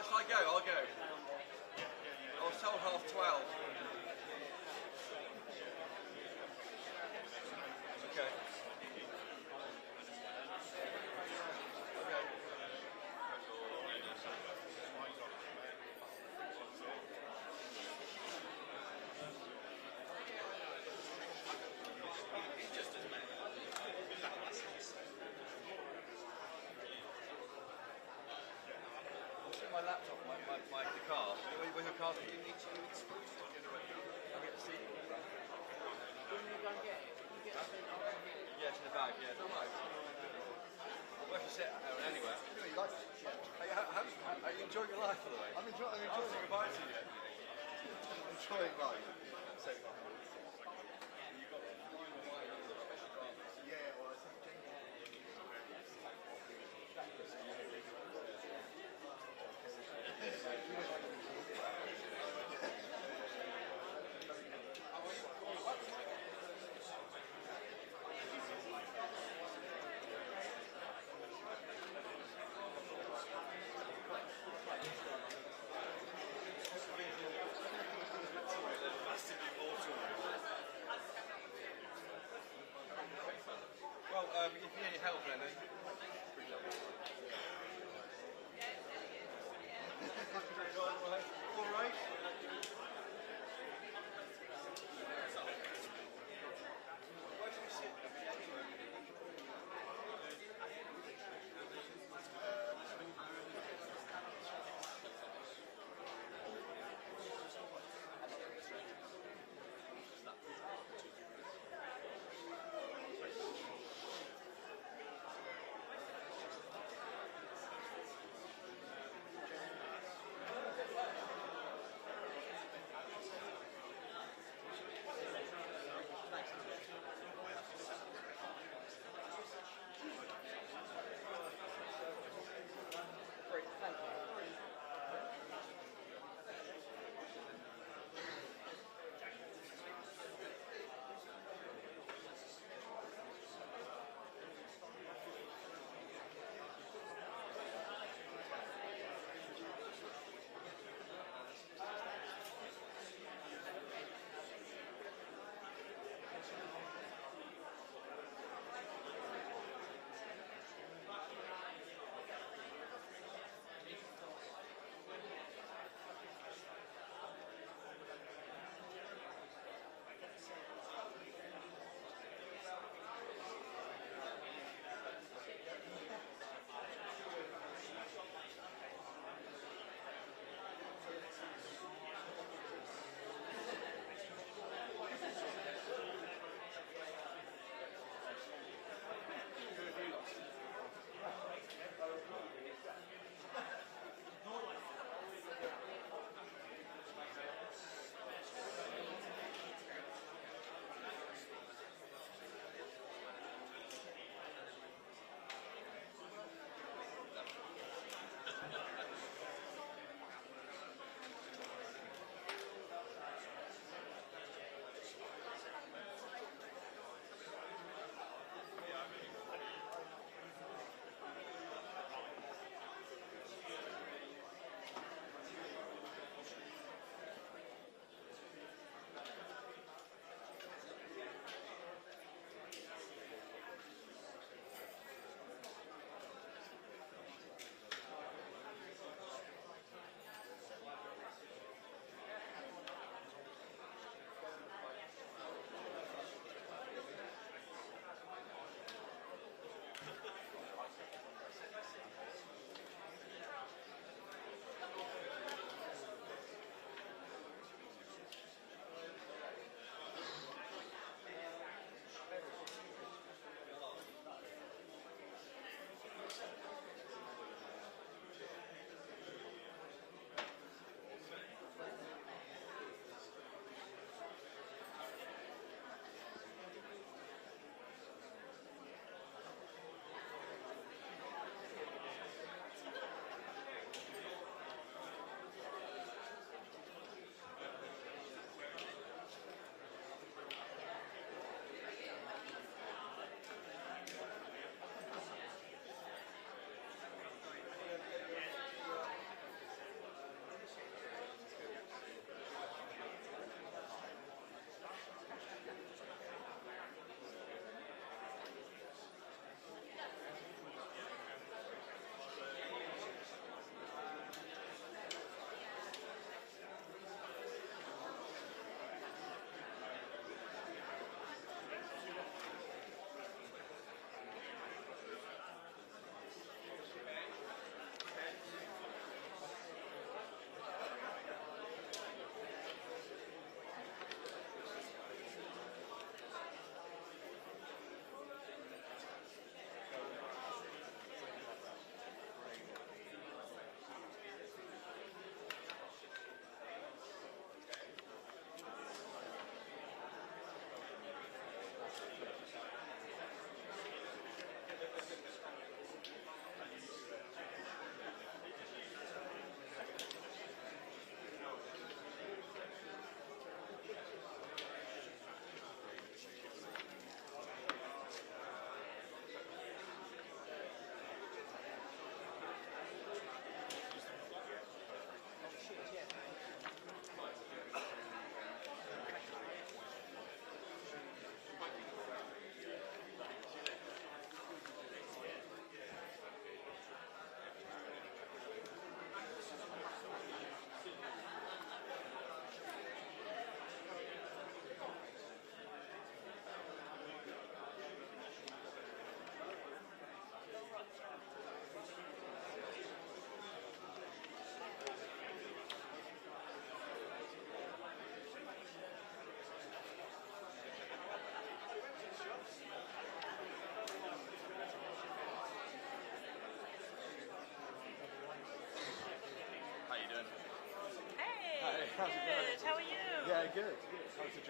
shall I go? I'll go. I was told 12:30. Okay. My laptop, the car. With your car, you need to exclude it. I get to see it. When you go and get it, you get it. Yeah, it's in the bag, yeah. Don't mind. Where should I sit? Anywhere. You like it? How are you enjoying your life, by the way? I'm enjoying I haven't said goodbye to you yet. enjoying life. So, yeah, well, I think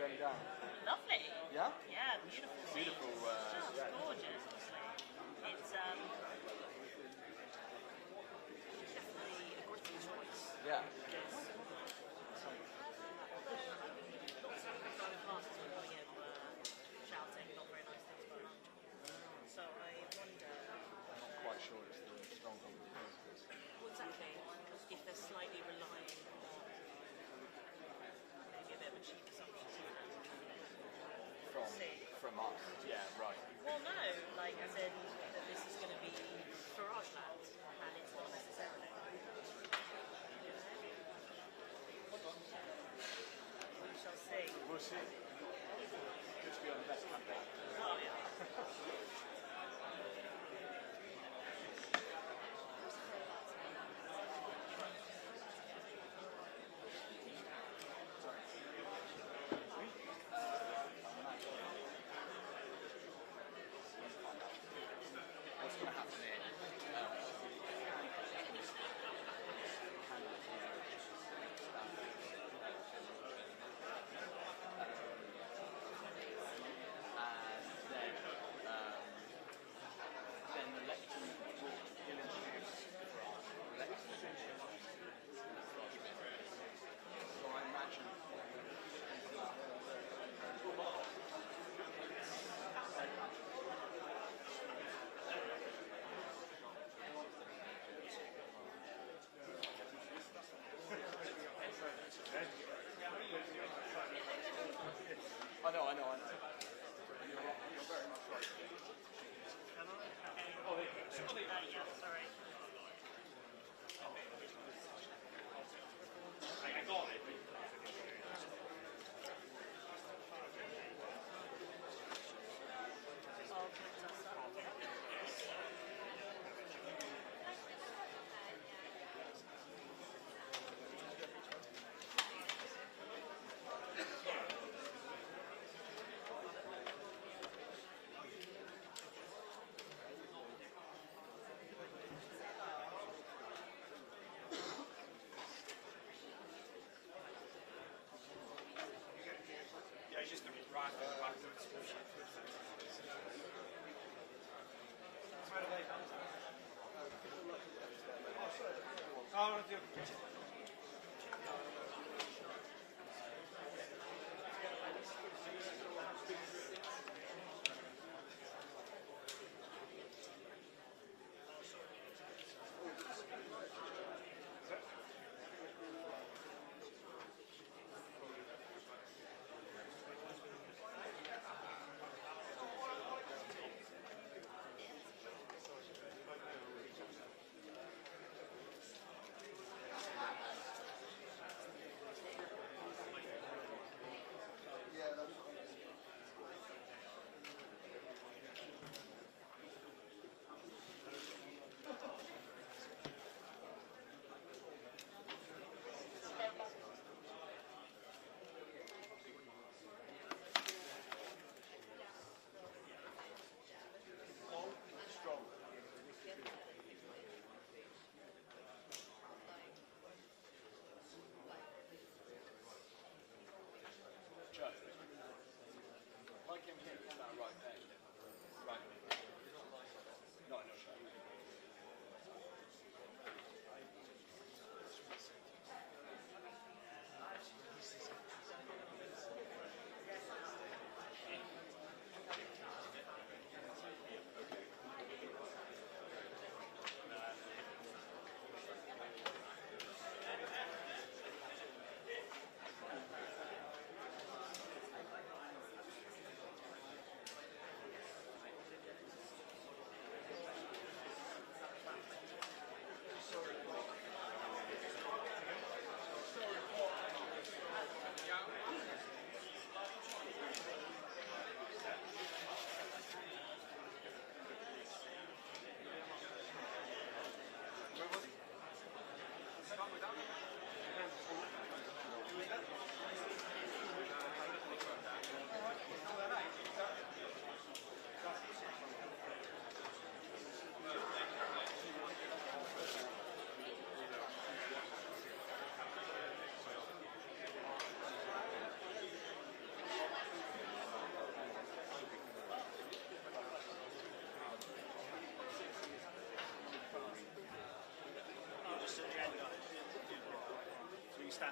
Jen down? Lovely. Yeah? Yeah, beautiful. Beautiful, Just yeah. gorgeous, honestly. It's definitely a gritty choice. Yeah. Lots of people in classes were coming in shouting not very nice things about Nigel. So I wonder I'm not quite sure it's the stronghold of the business. well, exactly if they're slightly relying on maybe a bit of a cheap assumption. From us. Yeah, right. Well, no, like as in that this is going to be Farage land, and it's not necessarily. We shall see. We'll see. Good to be on the best campaign. Oh yeah. What's going to happen here? Then the lecture will introduce so I imagine I know. You're very much right. Yeah, sorry. I'll put us up.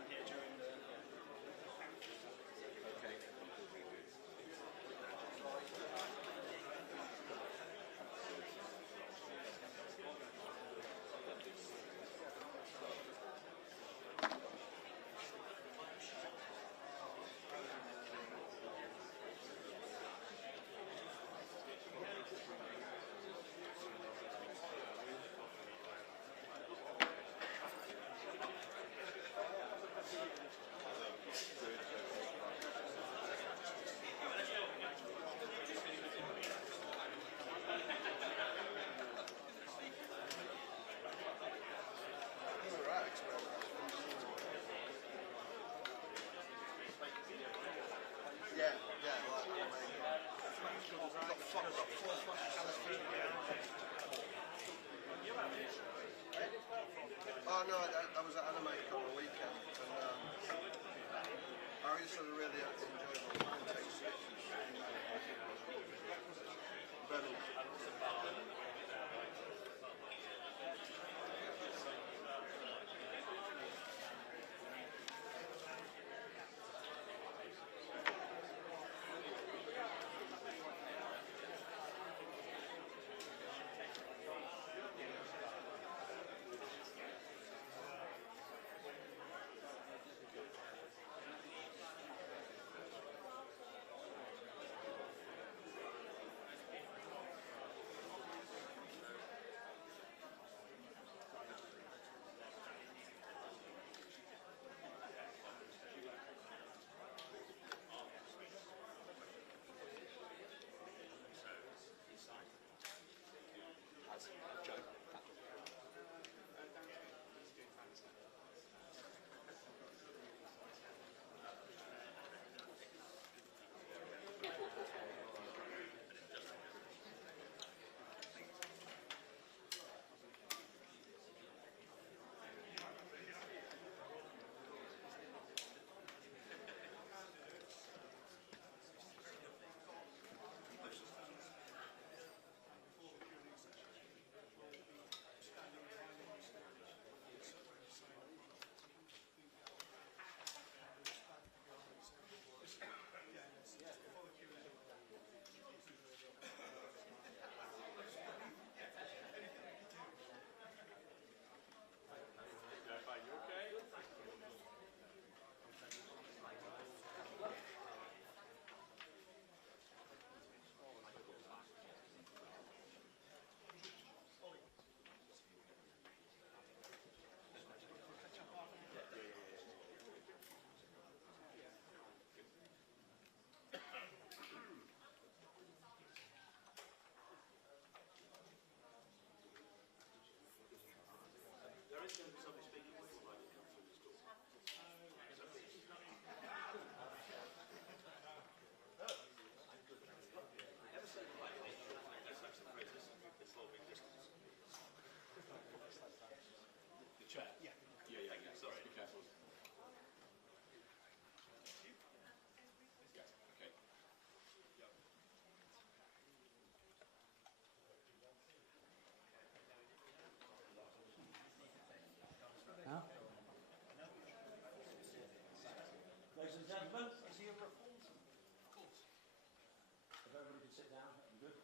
stand here during the. Okay. Yeah, like oh no, I was at Anime on the weekend, and I just had a really enjoyable time. Birmingham. Ladies and gentlemen, is he a reform? Of course. If everybody could sit down, that'd be good.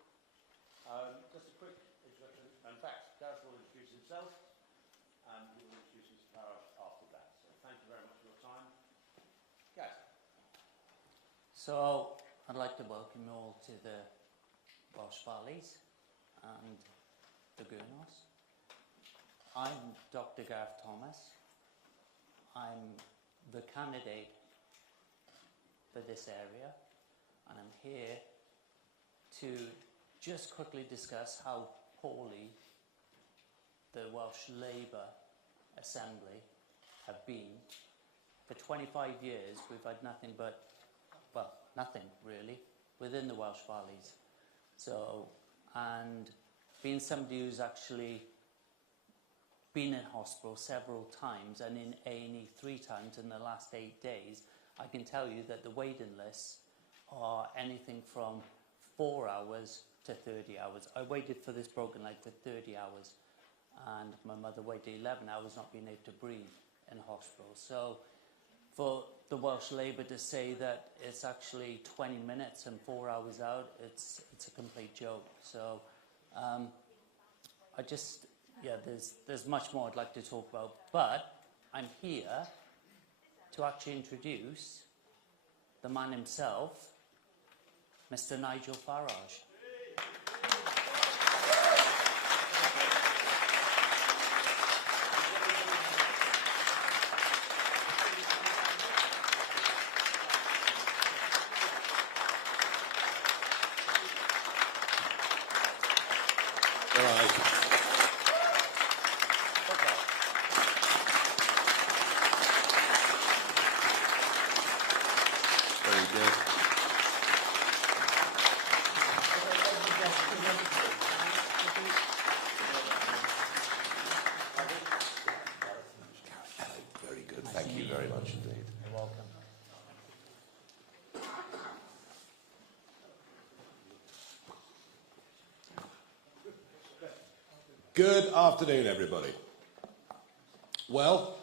Just a quick introduction. In fact, Gareth will introduce himself, and he will introduce Mr. Farage after that. So thank you very much for your time. Gareth. So, I'd like to welcome you all to the Welsh Valleys and the Gurnos. I'm Dr. Gareth Thomas. I'm the candidate for this area, and I'm here to just quickly discuss how poorly the Welsh Labour Assembly have been. For 25 years we've had nothing but, well, nothing really, within the Welsh Valleys. So, and being somebody who's actually been in hospital several times and in A&E 3 times in the last 8 days, I can tell you that the waiting lists are anything from 4 hours to 30 hours. I waited for this broken leg for 30 hours, and my mother waited 11 hours not being able to breathe in hospital. So for the Welsh Labour to say that it's actually 20 minutes and 4 hours out, it's a complete joke. So I just, yeah, there's much more I'd like to talk about, but I'm here to actually introduce the man himself, Mr. Nigel Farage. Good afternoon, everybody. Well,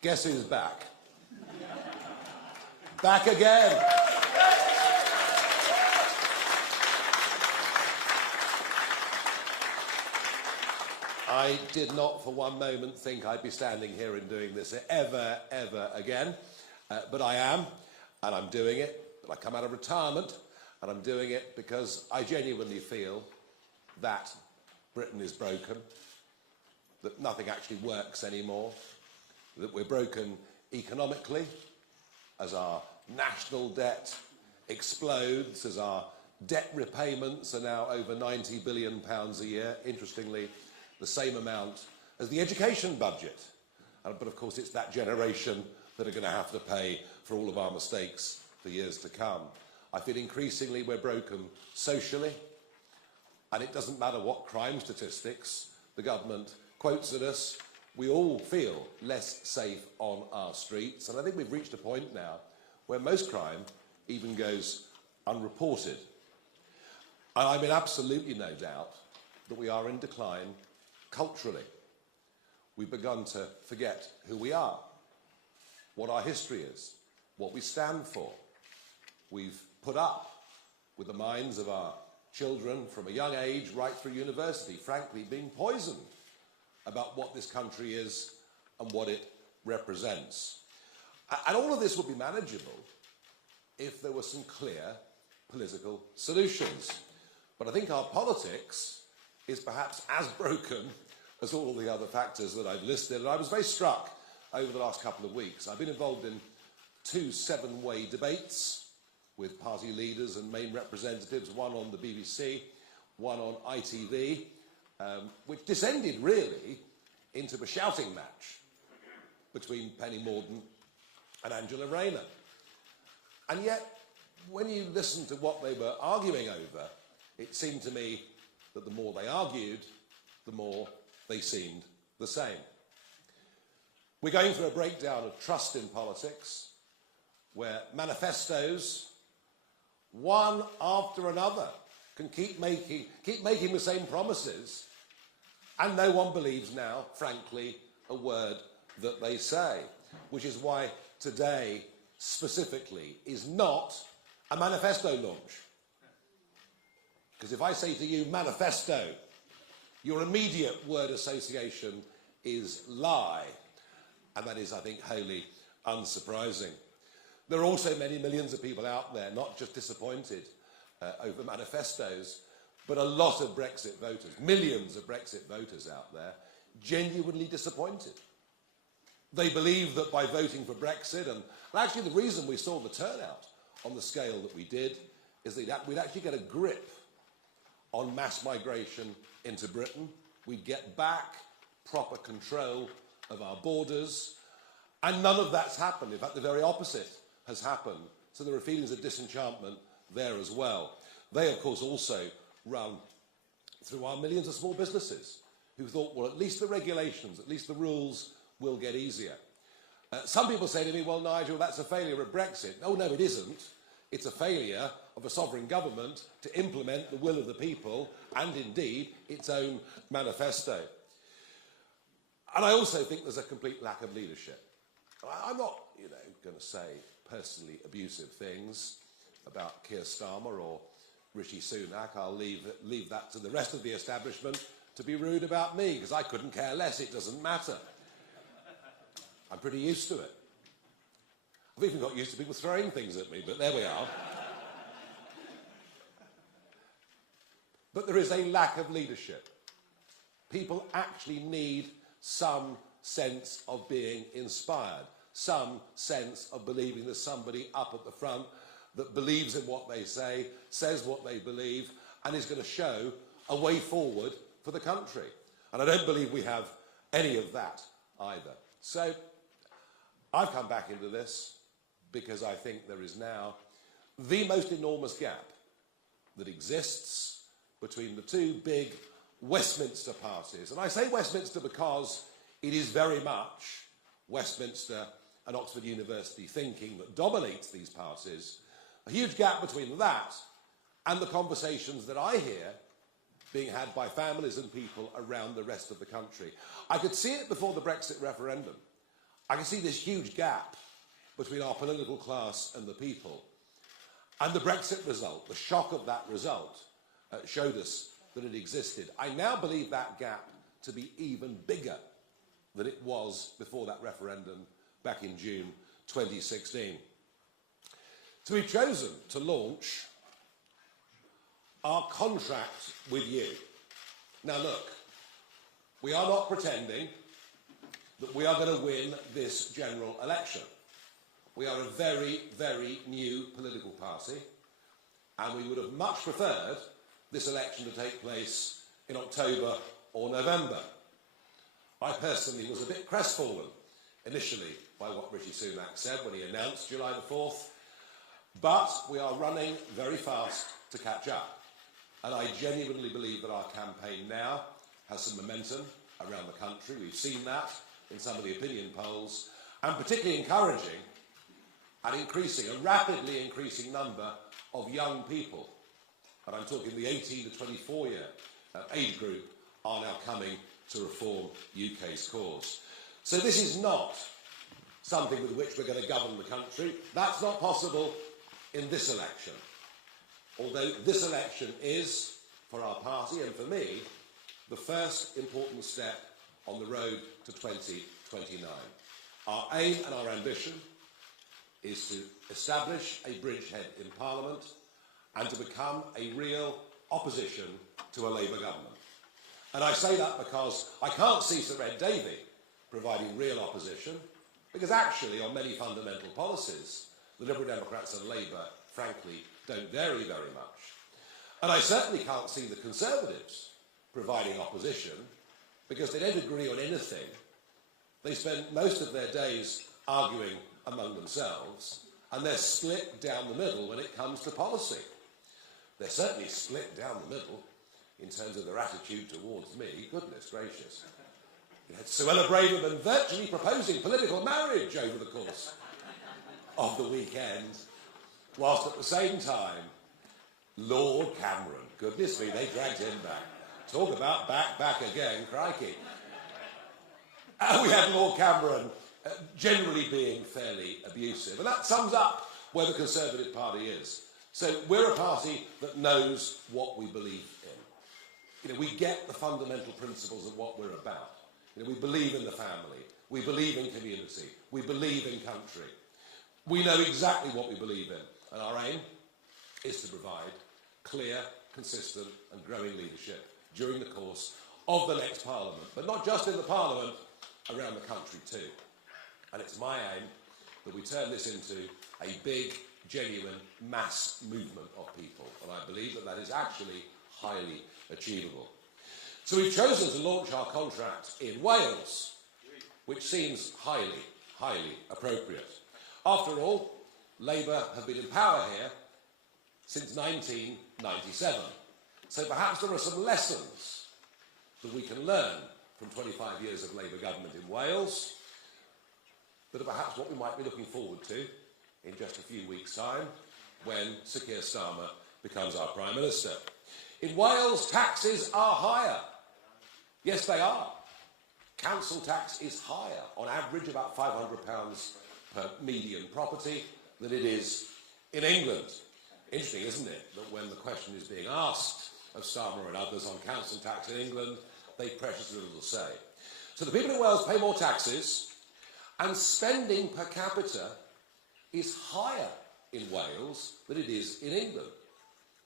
guess who's back? Back again. I did not for one moment think I'd be standing here and doing this ever again, but I am, and I'm doing it. But I come out of retirement, and I'm doing it because I genuinely feel that Britain is broken, that nothing actually works anymore, that we're broken economically as our national debt explodes, as our debt repayments are now over £90 billion a year, interestingly the same amount as the education budget. But of course it's that generation that are going to have to pay for all of our mistakes for years to come. I feel increasingly we're broken socially, and it doesn't matter what crime statistics the government quotes at us, we all feel less safe on our streets. And I think we've reached a point now where most crime even goes unreported. And I'm in absolutely no doubt that we are in decline culturally. We've begun to forget who we are, what our history is, what we stand for. We've put up with the minds of our children from a young age right through university, frankly, being poisoned about what this country is and what it represents. And all of this would be manageable if there were some clear political solutions. But I think our politics is perhaps as broken as all of the other factors that I've listed. And I was very struck over the last couple of weeks. I've been involved in 2 7-way debates with party leaders and main representatives, one on the BBC, one on ITV, which descended really into a shouting match between Penny Mordaunt and Angela Rayner. And yet, when you listen to what they were arguing over, it seemed to me that the more they argued, the more they seemed the same. We're going through a breakdown of trust in politics, where manifestos, one after another, can keep making the same promises, and no one believes now, frankly, a word that they say. Which is why today, specifically, is not a manifesto launch. Because if I say to you, manifesto, your immediate word association is lie. And that is, I think, wholly unsurprising. There are also many millions of people out there, not just disappointed over manifestos, but a lot of Brexit voters, millions of Brexit voters out there, genuinely disappointed. They believe that by voting for Brexit, and actually the reason we saw the turnout on the scale that we did, is that we'd actually get a grip on mass migration into Britain. We'd get back proper control of our borders, and none of that's happened. In fact, the very opposite has happened. So there are feelings of disenchantment there as well. They, of course, also run through our millions of small businesses who thought, well, at least the regulations, at least the rules will get easier. Some people say to me, well, Nigel, that's a failure of Brexit. Oh, no, it isn't. It's a failure of a sovereign government to implement the will of the people and, indeed, its own manifesto. And I also think there's a complete lack of leadership. I'm not, going to say personally abusive things about Keir Starmer or Rishi Sunak. I'll leave that to the rest of the establishment to be rude about me, because I couldn't care less. It doesn't matter. I'm pretty used to it. I've even got used to people throwing things at me, but there we are. But there is a lack of leadership. People actually need some sense of being inspired, some sense of believing there's somebody up at the front that believes in what they say, says what they believe, and is going to show a way forward for the country. And I don't believe we have any of that either. So I've come back into this because I think there is now the most enormous gap that exists between the two big Westminster parties. And I say Westminster because it is very much Westminster and Oxford University thinking that dominates these parties. A huge gap between that and the conversations that I hear being had by families and people around the rest of the country. I could see it before the Brexit referendum. I could see this huge gap between our political class and the people. And the Brexit result, the shock of that result, showed us that it existed. I now believe that gap to be even bigger than it was before that referendum back in June 2016. So we've chosen to launch our contract with you. Now look, we are not pretending that we are going to win this general election. We are a very, very new political party, and we would have much preferred this election to take place in October or November. I personally was a bit crestfallen initially by what Rishi Sunak said when he announced July the 4th, but we are running very fast to catch up. And I genuinely believe that our campaign now has some momentum around the country. We've seen that in some of the opinion polls, and particularly encouraging and a rapidly increasing number of young people, and I'm talking the 18 to 24 year age group, are now coming to reform UK's cause. So this is not something with which we're going to govern the country. That's not possible in this election. Although this election is, for our party and for me, the first important step on the road to 2029. Our aim and our ambition is to establish a bridgehead in Parliament and to become a real opposition to a Labour government. And I say that because I can't see Sir Ed Davey providing real opposition, because actually on many fundamental policies, the Liberal Democrats and Labour, frankly, don't vary very much. And I certainly can't see the Conservatives providing opposition, because they don't agree on anything. They spend most of their days arguing among themselves, and they're split down the middle when it comes to policy. They're certainly split down the middle in terms of their attitude towards me. Goodness gracious. You had Suella Braverman virtually proposing political marriage over the course of the weekend, whilst at the same time, Lord Cameron, goodness me, they dragged him back. Talk about back again, crikey. And we had Lord Cameron generally being fairly abusive. And that sums up where the Conservative Party is. So we're a party that knows what we believe in. We get the fundamental principles of what we're about. We believe in the family. We believe in community. We believe in country. We know exactly what we believe in. And our aim is to provide clear, consistent and growing leadership during the course of the next Parliament. But not just in the Parliament, around the country too. And it's my aim that we turn this into a big, genuine, mass movement of people. And I believe that that is actually highly achievable. So we've chosen to launch our contract in Wales, which seems highly, highly appropriate. After all, Labour have been in power here since 1997. So perhaps there are some lessons that we can learn from 25 years of Labour government in Wales that are perhaps what we might be looking forward to in just a few weeks' time when Sir Keir Starmer becomes our Prime Minister. In Wales, taxes are higher. Yes, they are. Council tax is higher, on average about £500 per median property, than it is in England. Interesting, isn't it, that when the question is being asked of Starmer and others on council tax in England, they precious little to say. So the people in Wales pay more taxes, and spending per capita is higher in Wales than it is in England.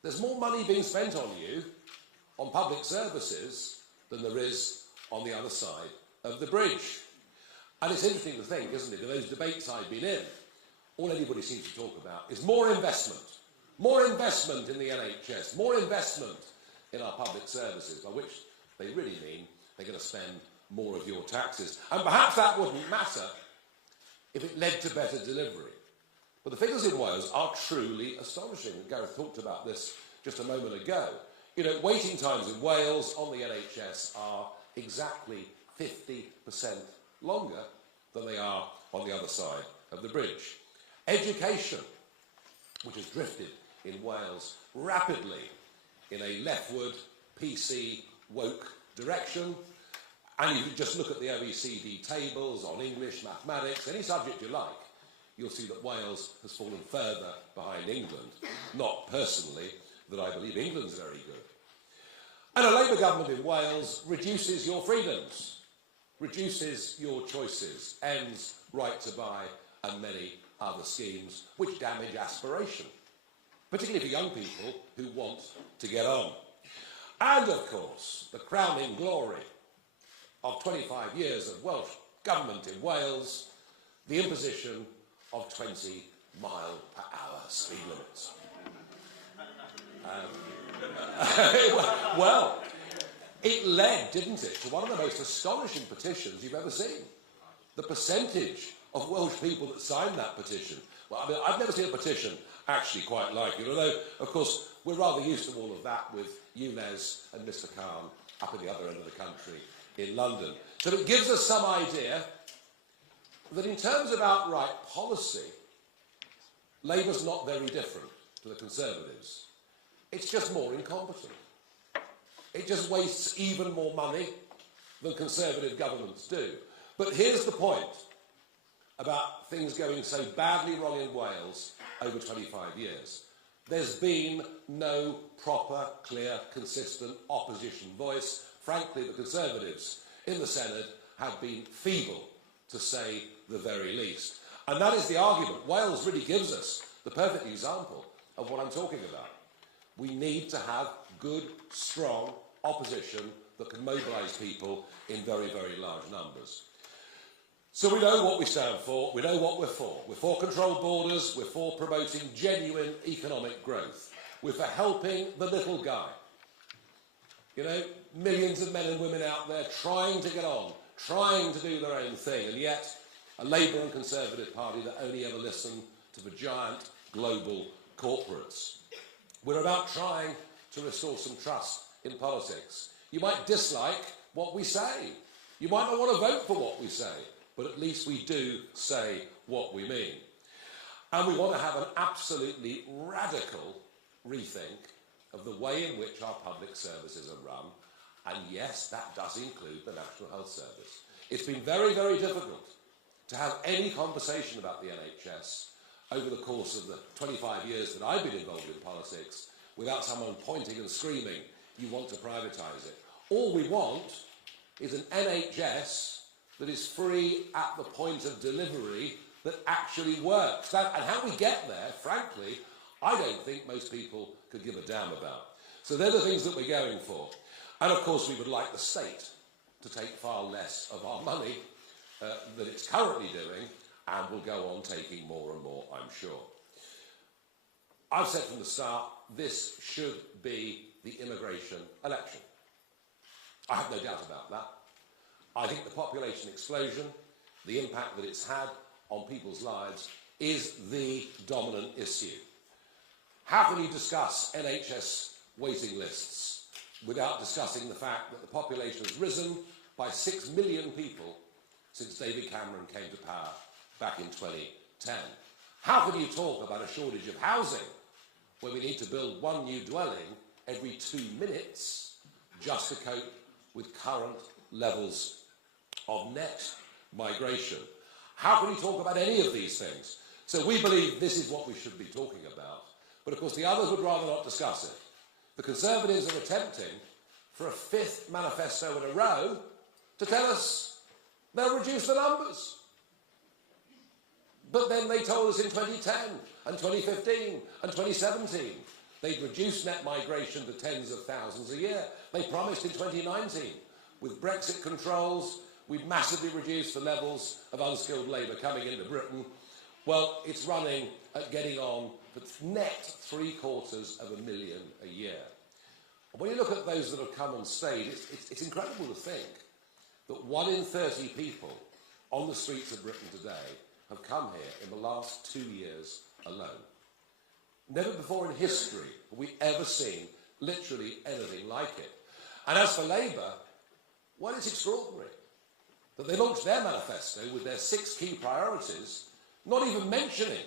There's more money being spent on you, on public services, than there is on the other side of the bridge. And it's interesting to think, isn't it, in those debates I've been in, all anybody seems to talk about is more investment in the NHS, more investment in our public services, by which they really mean they're going to spend more of your taxes. And perhaps that wouldn't matter if it led to better delivery. But the figures in Wales are truly astonishing. Gareth talked about this just a moment ago. You know, waiting times in Wales on the NHS are exactly 50% longer than they are on the other side of the bridge. Education, which has drifted in Wales rapidly in a leftward, PC, woke direction, and you just look at the OECD tables on English, mathematics, any subject you like, you'll see that Wales has fallen further behind England. Not personally that I believe England's very good. And a Labour government in Wales reduces your freedoms, reduces your choices, ends right to buy and many other schemes which damage aspiration, particularly for young people who want to get on. And of course, the crowning glory of 25 years of Welsh government in Wales, the imposition of 20-mile-per-hour speed limits. Well, it led, didn't it, to one of the most astonishing petitions you've ever seen. The percentage of Welsh people that signed that petition. Well, I mean, I've never seen a petition actually quite like it, although, of course, we're rather used to all of that with UNES and Mr Khan up at the other end of the country in London. So it gives us some idea that in terms of outright policy, Labour's not very different to the Conservatives. It's just more incompetent. It just wastes even more money than Conservative governments do. But here's the point about things going so badly wrong in Wales over 25 years. There's been no proper, clear, consistent opposition voice. Frankly, the Conservatives in the Senate have been feeble, to say the very least. And that is the argument. Wales really gives us the perfect example of what I'm talking about. We need to have good, strong opposition that can mobilise people in very, very large numbers. So we know what we stand for, we know what we're for. We're for controlled borders, we're for promoting genuine economic growth. We're for helping the little guy. You know, millions of men and women out there trying to get on, trying to do their own thing, and yet a Labour and Conservative party that only ever listen to the giant global corporates. We're about trying to restore some trust in politics. You might dislike what we say. You might not want to vote for what we say, but at least we do say what we mean. And we want to have an absolutely radical rethink of the way in which our public services are run. And yes, that does include the National Health Service. It's been very, very difficult to have any conversation about the NHS over the course of the 25 years that I've been involved in politics without someone pointing and screaming, you want to privatise it. All we want is an NHS that is free at the point of delivery that actually works. And how we get there, frankly, I don't think most people could give a damn about. So they're the things that we're going for. And of course we would like the state to take far less of our money than it's currently doing, and will go on taking more and more, I'm sure. I've said from the start, this should be the immigration election. I have no doubt about that. I think the population explosion, the impact that it's had on people's lives, is the dominant issue. How can you discuss NHS waiting lists without discussing the fact that the population has risen by 6 million people since David Cameron came to power back in 2010? How can you talk about a shortage of housing when we need to build one new dwelling every 2 minutes just to cope with current levels of net migration. How can he talk about any of these things? So we believe this is what we should be talking about. But of course the others would rather not discuss it. The Conservatives are attempting, for a fifth manifesto in a row, to tell us they'll reduce the numbers. But then they told us in 2010 and 2015 and 2017 they'd reduce net migration to tens of thousands a year. They promised in 2019, with Brexit controls, we'd massively reduce the levels of unskilled labour coming into Britain. Well, it's running at getting on for net 750,000 a year. And when you look at those that have come and stayed, it's incredible to think that 1 in 30 people on the streets of Britain today have come here in the last 2 years alone. Never before in history have we ever seen literally anything like it. And as for Labour, well, it's extraordinary that they launched their manifesto with their 6 key priorities, not even mentioning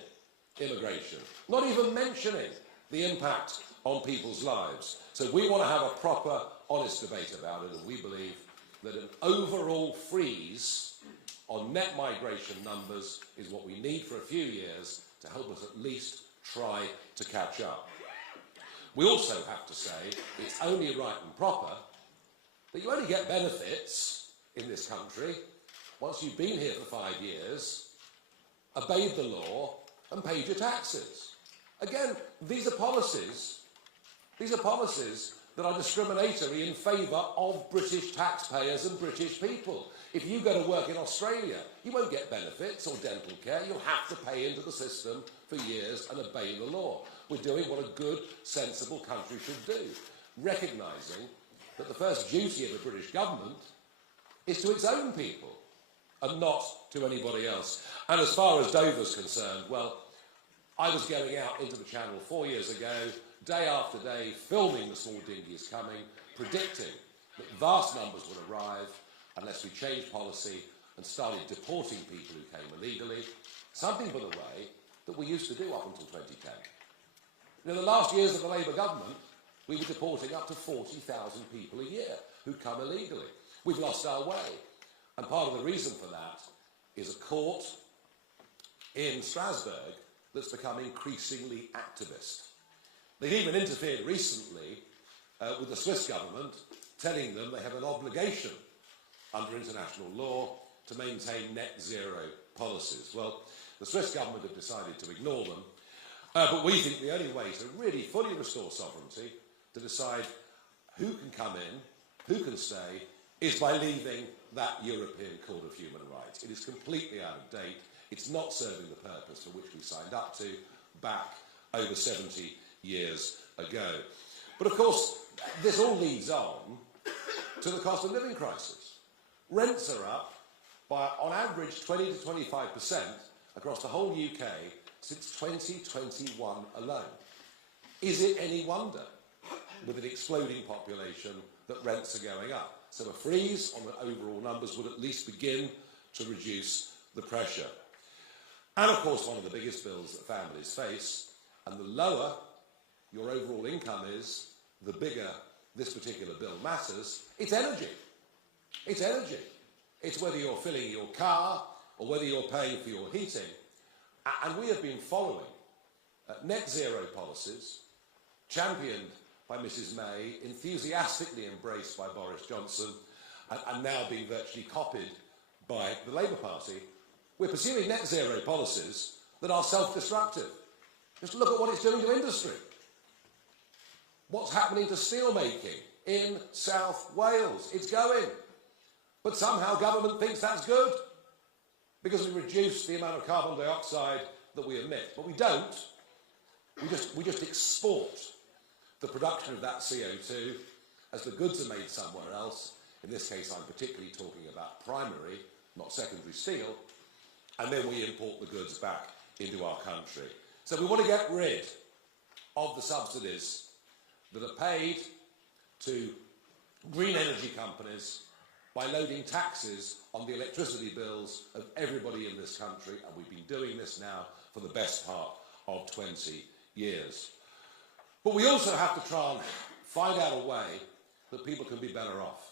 immigration, not even mentioning the impact on people's lives. So we want to have a proper, honest debate about it, and we believe that an overall freeze on net migration numbers is what we need for a few years to help us at least try to catch up. We also have to say it's only right and proper that you only get benefits in this country once you've been here for 5 years, obeyed the law and paid your taxes. Again, these are policies that are discriminatory in favour of British taxpayers and British people. If you go to work in Australia, you won't get benefits or dental care. You'll have to pay into the system for years and obey the law. We're doing what a good, sensible country should do, recognising that the first duty of the British government is to its own people and not to anybody else. And as far as Dover's concerned, well, I was going out into the Channel 4 years ago, day after day, filming the small dinghies coming, predicting that vast numbers would arrive unless we changed policy and started deporting people who came illegally, something, by the way, that we used to do up until 2010. In the last years of the Labour government, we were deporting up to 40,000 people a year who'd come illegally. We've lost our way. And part of the reason for that is a court in Strasbourg that's become increasingly activist. They've even interfered recently with the Swiss government, telling them they have an obligation under international law to maintain net zero policies. Well, the Swiss government have decided to ignore them, but we think the only way to really fully restore sovereignty, to decide who can come in, who can stay, is by leaving that European Court of Human Rights. It is completely out of date. It's not serving the purpose for which we signed up to back over 70 years ago. But of course, this all leads on to the cost of living crisis. Rents are up by, on average, 20 to 25% across the whole UK since 2021 alone. Is it any wonder, with an exploding population, that rents are going up? So a freeze on the overall numbers would at least begin to reduce the pressure. And of course, one of the biggest bills that families face, and the lower your overall income is, the bigger this particular bill matters, it's energy. It's energy. It's whether you're filling your car or whether you're paying for your heating. And we have been following net zero policies, championed by Mrs May, enthusiastically embraced by Boris Johnson, and now being virtually copied by the Labour Party. We're pursuing net zero policies that are self-destructive. Just look at what it's doing to industry. What's happening to steel making in South Wales? It's going. But somehow government thinks that's good because we reduce the amount of carbon dioxide that we emit. But we don't. We just export the production of that CO2 as the goods are made somewhere else. In this case, I'm particularly talking about primary, not secondary steel. And then we import the goods back into our country. So we want to get rid of the subsidies that are paid to green energy companies by loading taxes on the electricity bills of everybody in this country, and we've been doing this now for the best part of 20 years. But we also have to try and find out a way that people can be better off.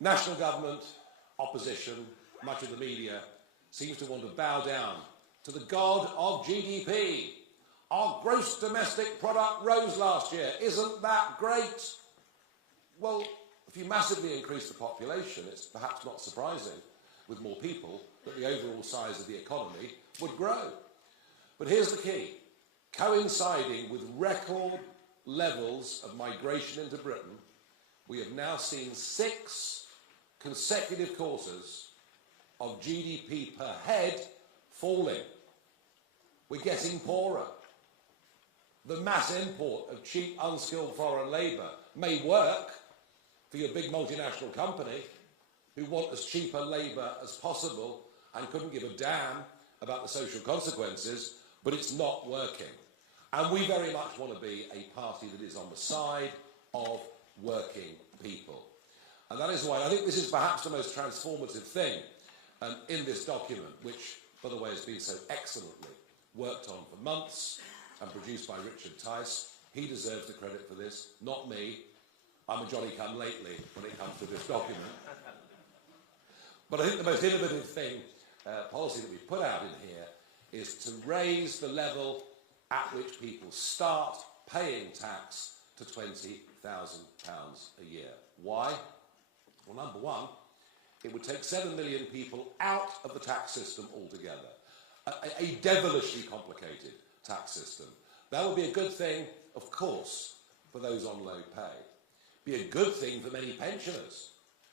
National government opposition, much of the media, seems to want to bow down to the god of GDP. Our gross domestic product rose last year. Isn't that great? Well, if you massively increase the population, it's perhaps not surprising, with more people, that the overall size of the economy would grow. But here's the key. Coinciding with record levels of migration into Britain, we have now seen 6 consecutive quarters of GDP per head falling. We're getting poorer. The mass import of cheap, unskilled foreign labour may work for your big multinational company who want as cheap a labour as possible and couldn't give a damn about the social consequences, but it's not working. And we very much want to be a party that is on the side of working people. And that is why I think this is perhaps the most transformative thing in this document, which, by the way, has been so excellently worked on for months and produced by Richard Tice. He deserves the credit for this, not me. I'm a Johnny-come-lately when it comes to this document. But I think the most innovative thing, policy that we've put out in here, is to raise the level at which people start paying tax to £20,000 a year. Why? Well, number one, it would take 7 million people out of the tax system altogether. A devilishly complicated tax system. That would be a good thing, of course, for those on low pay. Be a good thing for many pensioners,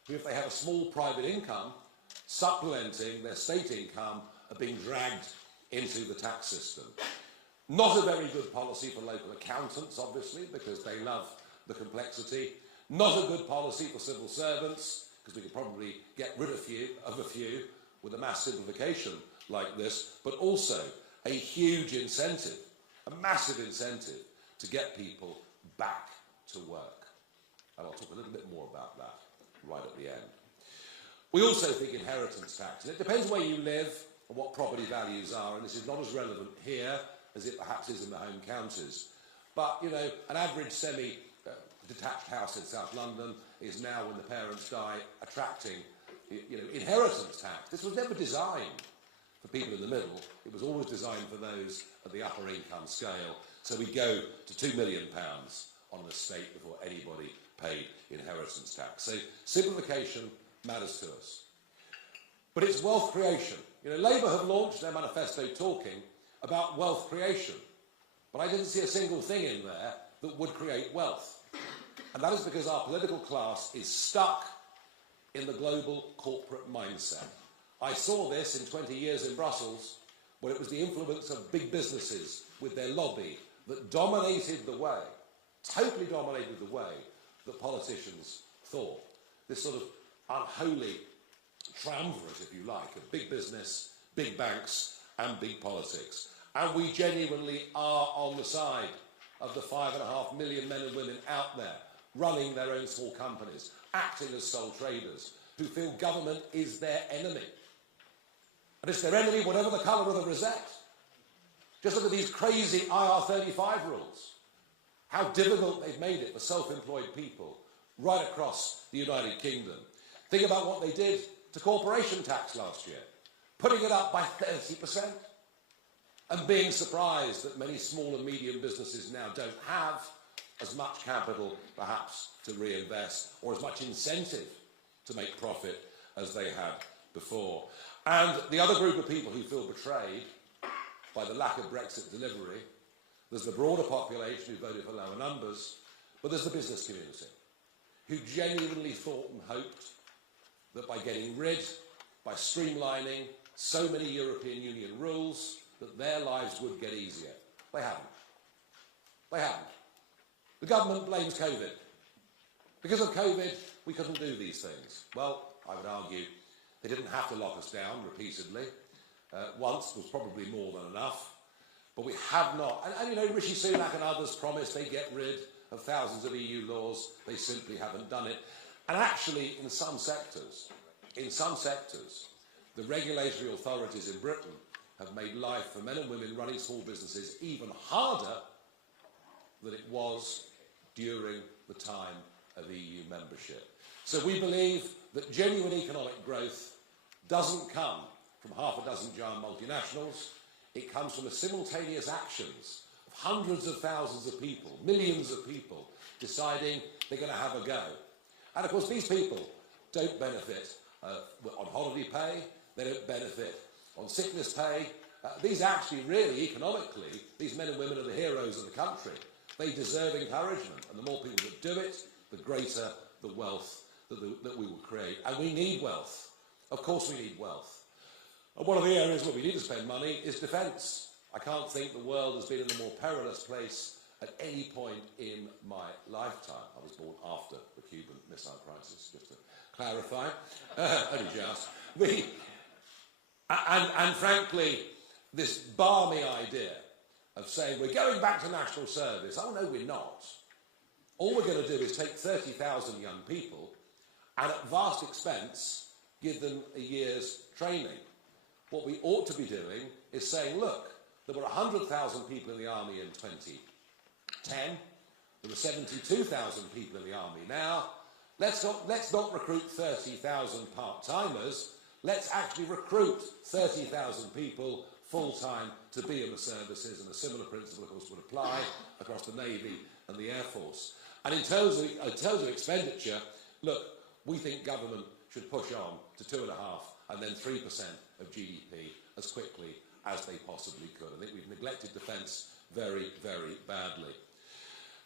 who, if they have a small private income, supplementing their state income, are being dragged into the tax system. Not a very good policy for local accountants, obviously, because they love the complexity. Not a good policy for civil servants, because we could probably get rid of a few with a mass simplification like this, but also a huge incentive, a massive incentive to get people back to work. And I'll talk a little bit more about that right at the end. We also think inheritance tax. And it depends where you live and what property values are, and this is not as relevant here as it perhaps is in the home counties. But, you know, an average semi-detached house in South London is now, when the parents die, attracting, you know, inheritance tax. This was never designed for people in the middle. It was always designed for those at the upper income scale. So we go to £2 million on an estate before anybody paid inheritance tax. So simplification matters to us. But it's wealth creation. You know, Labour have launched their manifesto talking about wealth creation. But I didn't see a single thing in there that would create wealth. And that is because our political class is stuck in the global corporate mindset. I saw this in 20 years in Brussels, where it was the influence of big businesses with their lobby that dominated the way, totally dominated the way that politicians thought. This sort of unholy triumvirate, if you like, of big business, big banks and big politics. And we genuinely are on the side of the 5.5 million men and women out there running their own small companies, acting as sole traders, who feel government is their enemy. And it's their enemy whatever the colour of the rosette. Just look at these crazy IR35 rules. How difficult they've made it for self-employed people right across the United Kingdom. Think about what they did to corporation tax last year, putting it up by 30%, and being surprised that many small and medium businesses now don't have as much capital, perhaps, to reinvest, or as much incentive to make profit as they had before. And the other group of people who feel betrayed by the lack of Brexit delivery, there's the broader population who voted for lower numbers, but there's the business community, who genuinely thought and hoped that by getting rid, by streamlining so many European Union rules, that their lives would get easier. They haven't. They haven't. The government blames COVID. Because of COVID, we couldn't do these things. Well, I would argue they didn't have to lock us down repeatedly. Once was probably more than enough. But we have not. And you know, Rishi Sunak and others promised they'd get rid of thousands of EU laws. They simply haven't done it. And actually, in some sectors, the regulatory authorities in Britain have made life for men and women running small businesses even harder than it was during the time of EU membership. So we believe that genuine economic growth doesn't come from half a dozen giant multinationals. It comes from the simultaneous actions of hundreds of thousands of people, millions of people, deciding they're going to have a go. And of course, these people don't benefit on holiday pay, they don't benefit on sickness pay. These actually really, economically, these men and women are the heroes of the country. They deserve encouragement, and the more people that do it, the greater the wealth that we will create. And we need wealth. Of course we need wealth. And one of the areas where we need to spend money is defence. I can't think the world has been in a more perilous place at any point in my lifetime. I was born after the Cuban Missile Crisis, just to clarify. Only just. And frankly, this balmy idea of saying we're going back to national service, oh no we're not. All we're going to do is take 30,000 young people and at vast expense give them a year's training. What we ought to be doing is saying, look, there were 100,000 people in the army in 2010, there were 72,000 people in the army now. Let's not recruit 30,000 part-timers, let's actually recruit 30,000 people full-time to be in the services, and a similar principle, of course, would apply across the Navy and the Air Force. And in terms of expenditure, look, we think government should push on to 2.5% and then 3% of GDP as quickly as they possibly could. I think we've neglected defence very, very badly.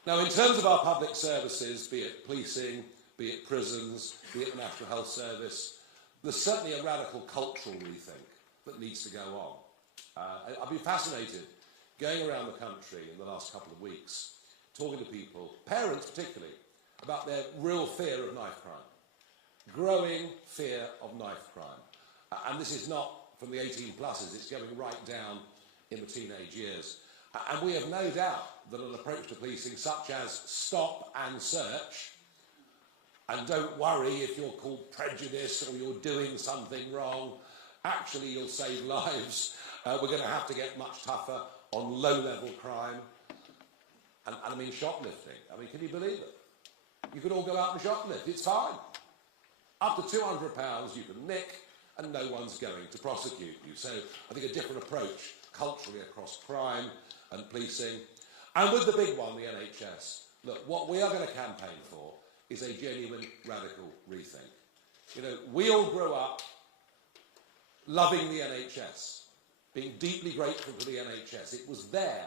Now, in terms of our public services, be it policing, be it prisons, be it the National Health Service, there's certainly a radical cultural rethink that needs to go on. I've been fascinated going around the country in the last couple of weeks, talking to people, parents particularly, about their real fear of knife crime. Growing fear of knife crime. And this is not from the 18 pluses, it's going right down in the teenage years. And we have no doubt that an approach to policing such as stop and search, and don't worry if you're called prejudice or you're doing something wrong, actually you'll save lives. We're going to have to get much tougher on low-level crime. And I mean shoplifting. I mean, can you believe it? You could all go out and shoplift, it's fine. Up to £200 you can nick and no one's going to prosecute you. So I think a different approach culturally across crime and policing. And with the big one, the NHS. Look, what we are going to campaign for is a genuine radical rethink. You know, we all grew up loving the NHS, being deeply grateful for the NHS. It was there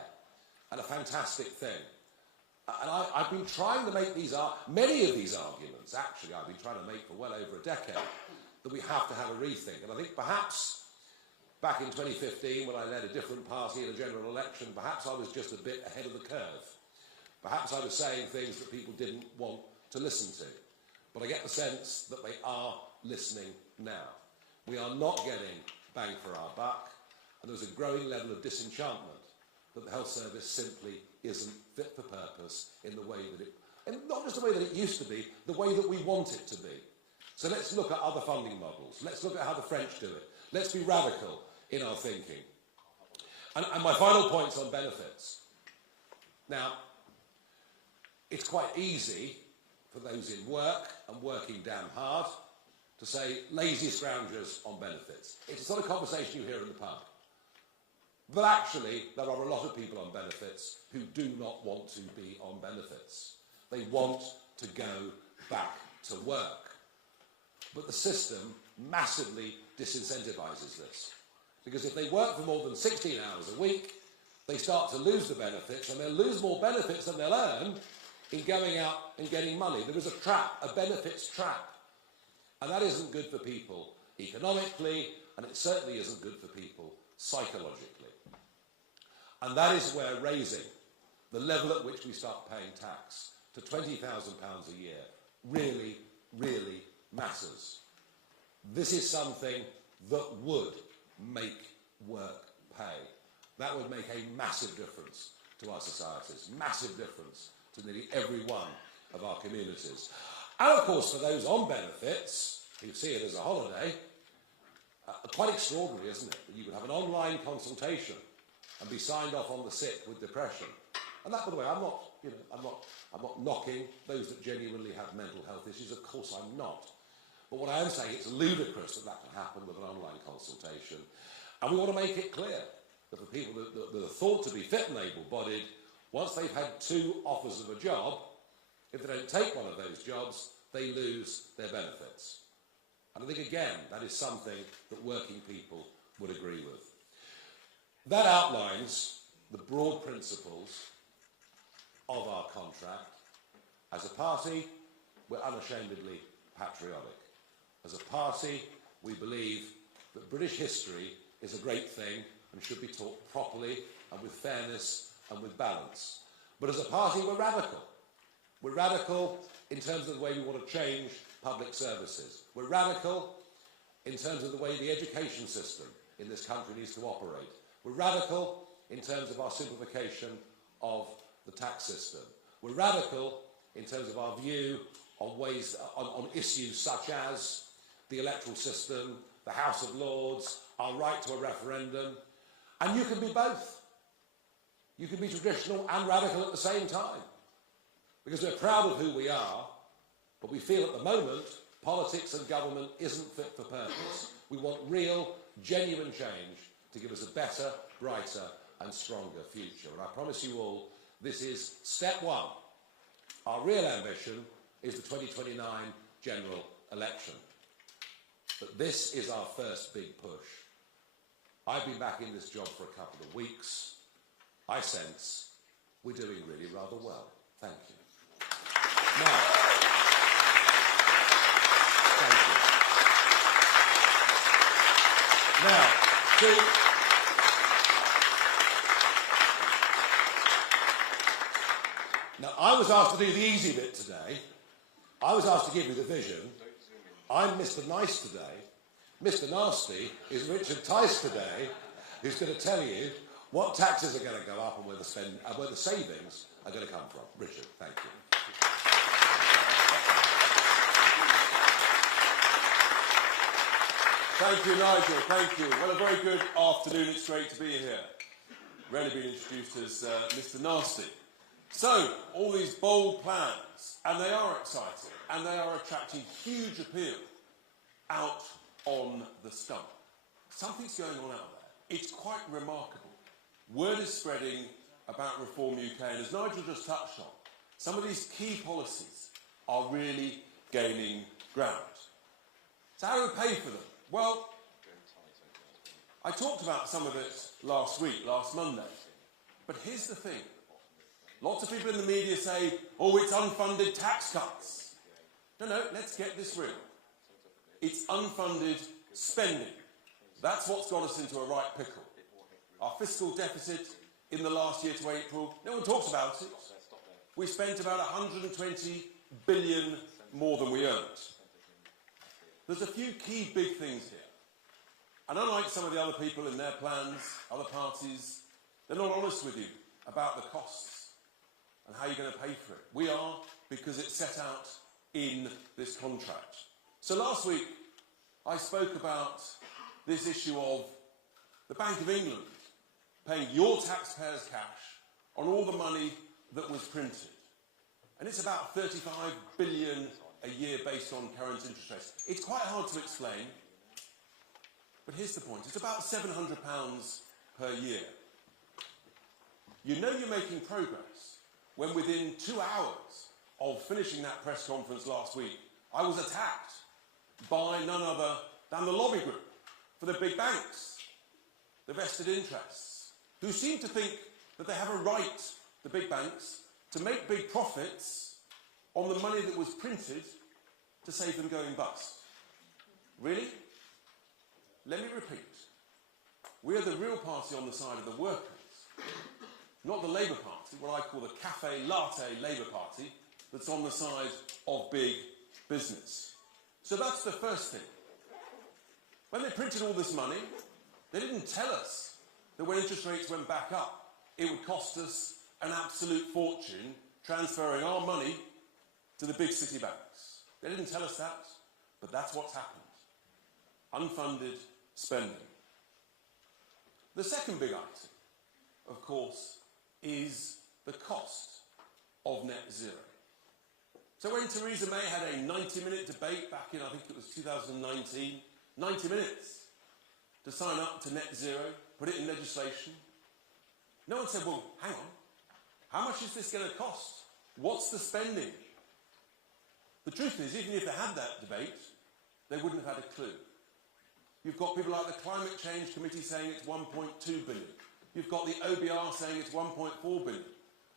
and a fantastic thing. And I've been trying to make many of these arguments, actually, I've been trying to make for well over a decade, that we have to have a rethink. And I think perhaps back in 2015, when I led a different party in a general election, perhaps I was just a bit ahead of the curve. Perhaps I was saying things that people didn't want to listen to. But I get the sense that they are listening now. We are not getting bang for our buck, and there's a growing level of disenchantment that the health service simply isn't fit for purpose in the way that it, and not just the way that it used to be, the way that we want it to be. So let's look at other funding models. Let's look at how the French do it. Let's be radical in our thinking. And my final point's on benefits. Now, it's quite easy for those in work and working damn hard to say lazy scroungers on benefits. It's the sort of conversation you hear in the pub. But actually, there are a lot of people on benefits who do not want to be on benefits. They want to go back to work. But the system massively disincentivises this. Because if they work for more than 16 hours a week, they start to lose the benefits, and they'll lose more benefits than they'll earn in going out and getting money. There is a trap, a benefits trap. And that isn't good for people economically, and it certainly isn't good for people psychologically. And that is where raising the level at which we start paying tax to £20,000 a year really, really matters. This is something that would make work pay. That would make a massive difference to our societies, massive difference to nearly every one of our communities. And of course, for those on benefits, who see it as a holiday, quite extraordinary, isn't it? That you would have an online consultation and be signed off on the sick with depression. And that, by the way, I'm not knocking those that genuinely have mental health issues. Of course I'm not. But what I am saying, it's ludicrous that that can happen with an online consultation. And we want to make it clear that for people that are thought to be fit and able-bodied, once they've had 2 offers of a job, if they don't take one of those jobs, they lose their benefits. And I think, again, that is something that working people would agree with. That outlines the broad principles of our contract. As a party, we're unashamedly patriotic. As a party, we believe that British history is a great thing and should be taught properly and with fairness and with balance. But as a party, we're radical. We're radical in terms of the way we want to change public services. We're radical in terms of the way the education system in this country needs to operate. We're radical in terms of our simplification of the tax system. We're radical in terms of our view on issues such as the electoral system, the House of Lords, our right to a referendum. And you can be both. You can be traditional and radical at the same time. Because we're proud of who we are, but we feel at the moment politics and government isn't fit for purpose. We want real, genuine change to give us a better, brighter and stronger future. And I promise you all, this is step 1. Our real ambition is the 2029 general election. But this is our first big push. I've been back in this job for a couple of weeks. I sense we're doing really rather well. Thank you. Now, thank you. Now, I was asked to do the easy bit today. I was asked to give you the vision. I'm Mr. Nice today. Mr. Nasty is Richard Tice today, who's going to tell you what taxes are going to go up and where the savings are going to come from. Richard, thank you. Thank you, Nigel. Thank you. Well, a very good afternoon. It's great to be here. Rarely been introduced as Mr. Nasty. So, all these bold plans, and they are exciting, and they are attracting huge appeal out on the stump. Something's going on out there. It's quite remarkable. Word is spreading about Reform UK, and as Nigel just touched on, some of these key policies are really gaining ground. So how do we pay for them? Well, I talked about some of it last Monday. But here's the thing. Lots of people in the media say, oh, it's unfunded tax cuts. No, let's get this real. It's unfunded spending. That's what's got us into a right pickle. Our fiscal deficit in the last year to April, no one talks about it. We spent about 120 billion more than we earned. There's a few key big things here. And unlike some of the other people in their plans, other parties, they're not honest with you about the costs and how you're going to pay for it. We are, because it's set out in this contract. So last week, I spoke about this issue of the Bank of England paying your taxpayers' cash on all the money that was printed. And it's about 35 billion a year based on current interest rates. It's quite hard to explain, but here's the point. It's about £700 per year. You know you're making progress when within 2 hours of finishing that press conference last week, I was attacked by none other than the lobby group for the big banks, the vested interests, who seem to think that they have a right, the big banks, to make big profits on the money that was printed to save them going bust. Really? Let me repeat. We are the real party on the side of the workers, not the Labour Party, what I call the cafe latte Labour Party, that's on the side of big business. So that's the first thing. When they printed all this money, they didn't tell us that when interest rates went back up, it would cost us an absolute fortune transferring our money to the big city banks. They didn't tell us that, but that's what's happened. Unfunded spending. The second big item, of course, is the cost of net zero. So when Theresa May had a 90-minute debate back in, I think it was 2019, 90 minutes to sign up to net zero, put it in legislation, no one said, well, hang on, how much is this going to cost? What's the spending? The truth is, even if they had that debate, they wouldn't have had a clue. You've got people like the Climate Change Committee saying it's 1.2 billion. You've got the OBR saying it's 1.4 billion.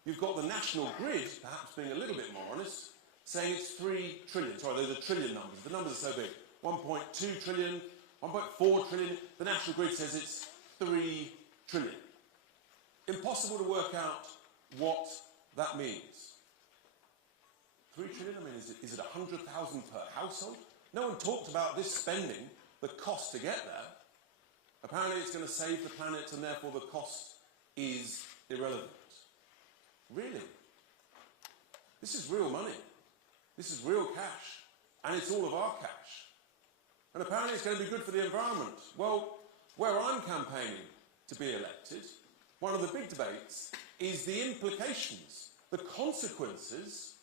You've got the National Grid, perhaps being a little bit more honest, saying it's 3 trillion. Sorry, those are trillion numbers. The numbers are so big. 1.2 trillion, 1.4 trillion. The National Grid says it's 3 trillion. Impossible to work out what that means. 3 trillion? I mean, is it 100,000 per household? No one talked about this spending, the cost to get there. Apparently it's going to save the planet and therefore the cost is irrelevant. Really? This is real money. This is real cash. And it's all of our cash. And apparently it's going to be good for the environment. Well, where I'm campaigning to be elected, one of the big debates is the implications, the consequences,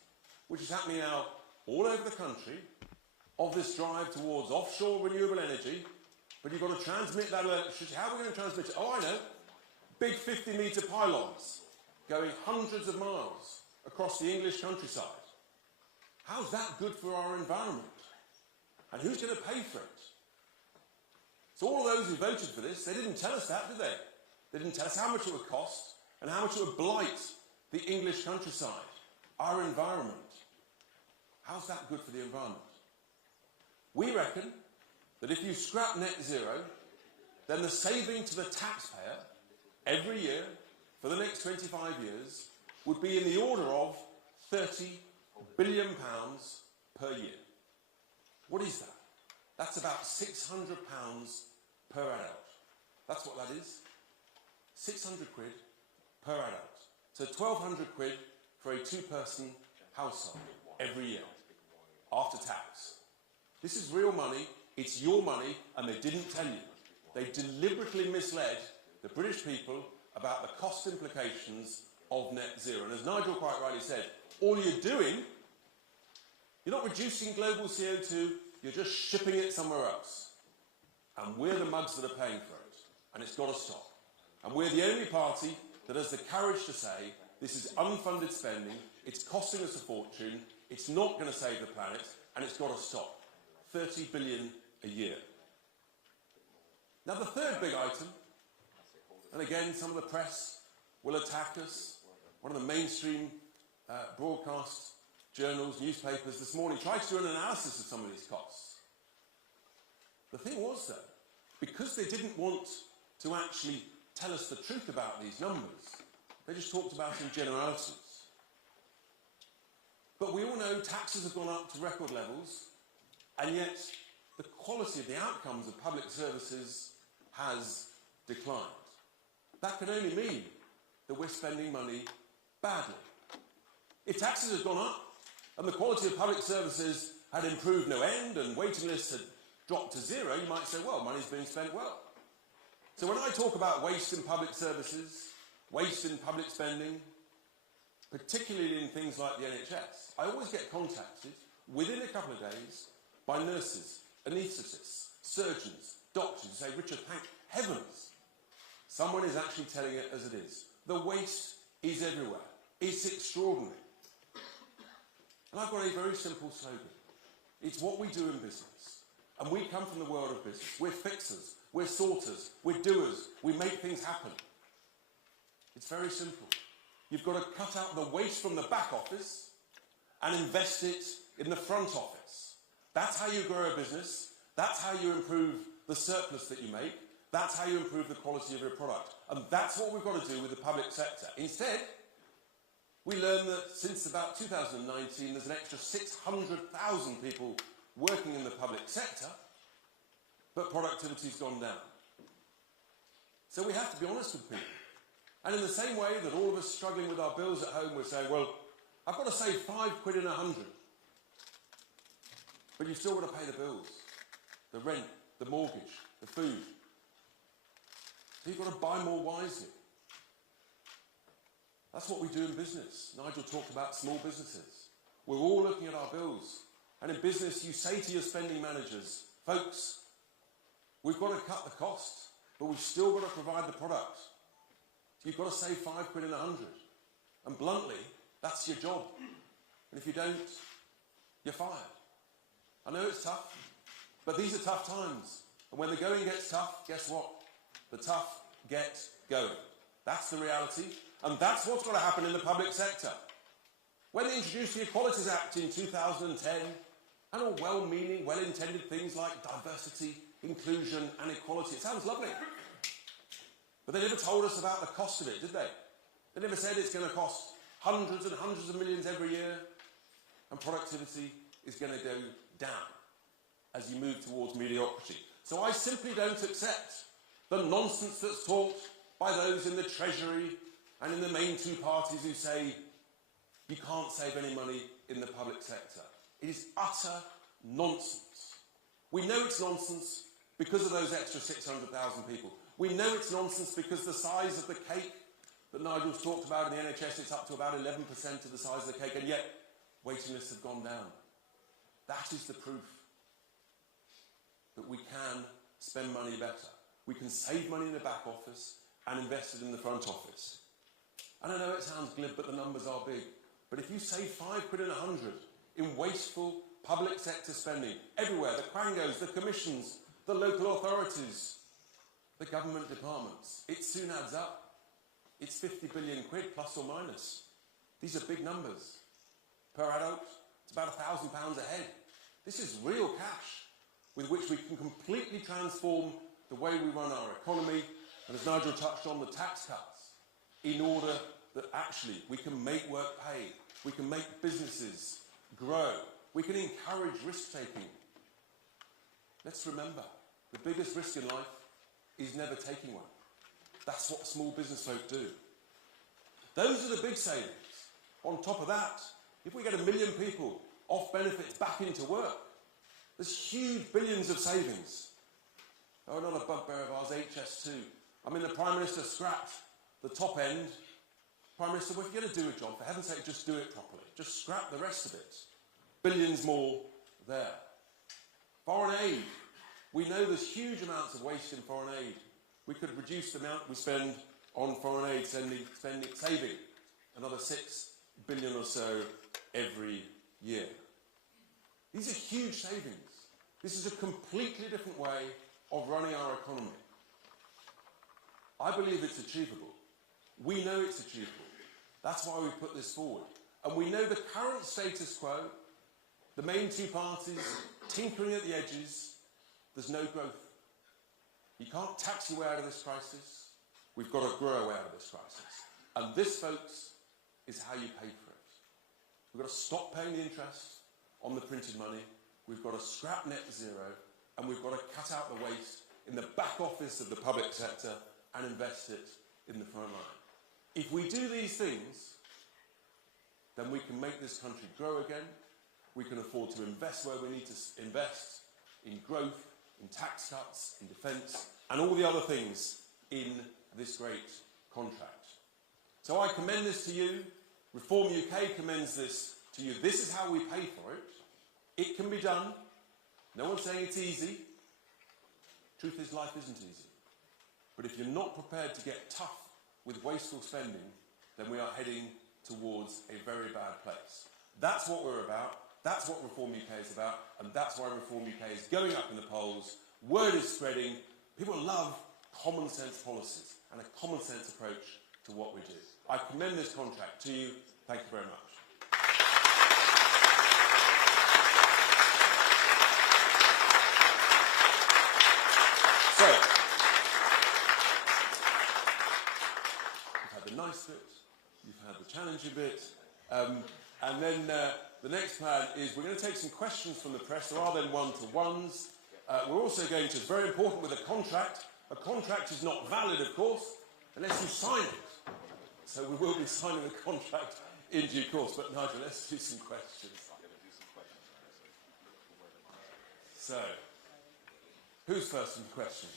which is happening now all over the country, of this drive towards offshore renewable energy, but you've got to transmit that electricity. How are we going to transmit it? Oh, I know. Big 50-metre pylons going hundreds of miles across the English countryside. How's that good for our environment? And who's going to pay for it? So all those who voted for this, they didn't tell us that, did they? They didn't tell us how much it would cost and how much it would blight the English countryside, our environment. How's that good for the environment? We reckon that if you scrap net zero, then the saving to the taxpayer every year for the next 25 years would be in the order of £30 billion per year. What is that? That's about £600 per adult. That's what that is. 600 quid per adult. So 1,200 quid for a two-person household every year, after tax. This is real money, it's your money, and they didn't tell you. They deliberately misled the British people about the cost implications of net zero. And as Nigel quite rightly said, all you're doing, you're not reducing global CO2, you're just shipping it somewhere else. And we're the mugs that are paying for it. And it's got to stop. And we're the only party that has the courage to say, this is unfunded spending, it's costing us a fortune, it's not going to save the planet, and it's got to stop. 30 billion a year. Now the third big item, and again some of the press will attack us, one of the mainstream broadcast journals, newspapers this morning tried to do an analysis of some of these costs. The thing was though, because they didn't want to actually tell us the truth about these numbers, they just talked about in generalities. But we all know taxes have gone up to record levels, and yet the quality of the outcomes of public services has declined. That can only mean that we're spending money badly. If taxes had gone up and the quality of public services had improved no end and waiting lists had dropped to zero, you might say, well, money's being spent well. So when I talk about waste in public services, waste in public spending, particularly in things like the NHS, I always get contacted within a couple of days by nurses, anaesthetists, surgeons, doctors who say, Richard, thank heavens, someone is actually telling it as it is. The waste is everywhere. It's extraordinary. And I've got a very simple slogan. It's what we do in business. And we come from the world of business. We're fixers, we're sorters, we're doers, we make things happen. It's very simple. You've got to cut out the waste from the back office and invest it in the front office. That's how you grow a business. That's how you improve the surplus that you make. That's how you improve the quality of your product. And that's what we've got to do with the public sector. Instead, we learn that since about 2019, there's an extra 600,000 people working in the public sector, but productivity's gone down. So we have to be honest with people. And in the same way that all of us struggling with our bills at home, we're saying, well, I've got to save 5 quid in 100. But you've still got to pay the bills, the rent, the mortgage, the food. So you've got to buy more wisely. That's what we do in business. Nigel talked about small businesses. We're all looking at our bills. And in business, you say to your spending managers, folks, we've got to cut the cost, but we've still got to provide the product. So you've got to save £5 in 100. And bluntly, that's your job. And if you don't, you're fired. I know it's tough, but these are tough times. And when the going gets tough, guess what? The tough get going. That's the reality. And that's what's got to happen in the public sector. When they introduced the Equalities Act in 2010, and all well-meaning, well-intended things like diversity, inclusion and equality, it sounds lovely. But they never told us about the cost of it, did they? They never said it's going to cost hundreds and hundreds of millions every year, and productivity is going to go down as you move towards mediocrity. So I simply don't accept the nonsense that's taught by those in the Treasury and in the main two parties who say you can't save any money in the public sector. It is utter nonsense. We know it's nonsense because of those extra 600,000 people. We know it's nonsense because the size of the cake that Nigel's talked about in the NHS, it's up to about 11% of the size of the cake, and yet waiting lists have gone down. That is the proof that we can spend money better. We can save money in the back office and invest it in the front office. And I know it sounds glib, but the numbers are big. But if you save £5 in 100 in wasteful public sector spending, everywhere, the quangos, the commissions, the local authorities, the government departments, it soon adds up. It's 50 billion quid, plus or minus. These are big numbers. Per adult, it's about £1,000 a head. This is real cash with which we can completely transform the way we run our economy, and as Nigel touched on, the tax cuts, in order that actually we can make work pay, we can make businesses grow, we can encourage risk-taking. Let's remember, the biggest risk in life is never taking one. That's what small business folk do. Those are the big savings. On top of that, if we get 1 million people off benefits back into work, there's huge billions of savings. Oh, another bugbear of ours, HS2. I mean, the Prime Minister scrapped the top end. Prime Minister, well, if you're going to do a job, for heaven's sake, just do it properly. Just scrap the rest of it. Billions more there. Foreign aid. We know there's huge amounts of waste in foreign aid. We could reduce the amount we spend on foreign aid, saving another 6 billion or so every year. These are huge savings. This is a completely different way of running our economy. I believe it's achievable. We know it's achievable. That's why we put this forward. And we know the current status quo, the main two parties tinkering at the edges, there's no growth. You can't tax your way out of this crisis. We've got to grow our way out of this crisis. And this, folks, is how you pay for it. We've got to stop paying the interest on the printed money. We've got to scrap net zero. And we've got to cut out the waste in the back office of the public sector and invest it in the front line. If we do these things, then we can make this country grow again. We can afford to invest where we need to invest, in growth, in tax cuts, in defence, and all the other things in this great contract. So I commend this to you. Reform UK commends this to you. This is how we pay for it. It can be done. No one's saying it's easy. Truth is, life isn't easy. But if you're not prepared to get tough with wasteful spending, then we are heading towards a very bad place. That's what we're about. That's what Reform UK is about. And that's why Reform UK is going up in the polls. Word is spreading. People love common sense policies and a common sense approach to what we do. I commend this contract to you. Thank you very much. So, you've had the nice bit, you've had the challenging bit, and then the next plan is we're going to take some questions from the press. There are then one-to-ones. We're also going to, it's very important with a contract is not valid, of course, unless you sign it. So we will be signing the contract in due course. But Nigel, let's do some questions. So, who's first in the question?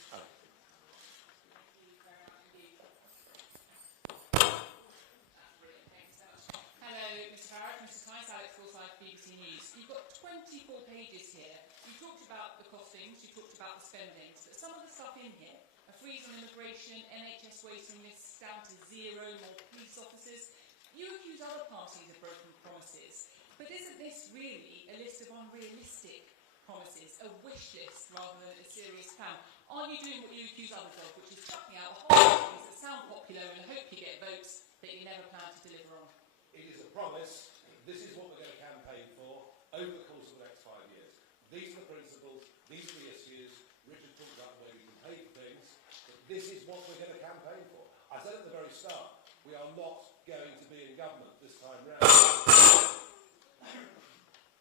Hello, Mr. Farage, Mr. Tice, Alex Forsyth BBC News. You've got 24 pages here. You talked about the costings, you talked about the spendings, but some of the stuff in here, a freeze on immigration, NHS waiting lists down to 0, more police officers. You accuse other parties of broken promises, but isn't this really a list of unrealistic promises, a wish list rather than a serious plan? Are you doing what you accuse others of, which is chucking out a whole lot of things that sound popular and hope you get votes that you never plan to deliver on? It is a promise. This is what we're going to campaign for over the course of the next 5 years. These are the principles, these are the issues. Richard talked about the way we can pay for things, but this is what we're going to campaign for. I said at the very start, we are not going to be in government this time round.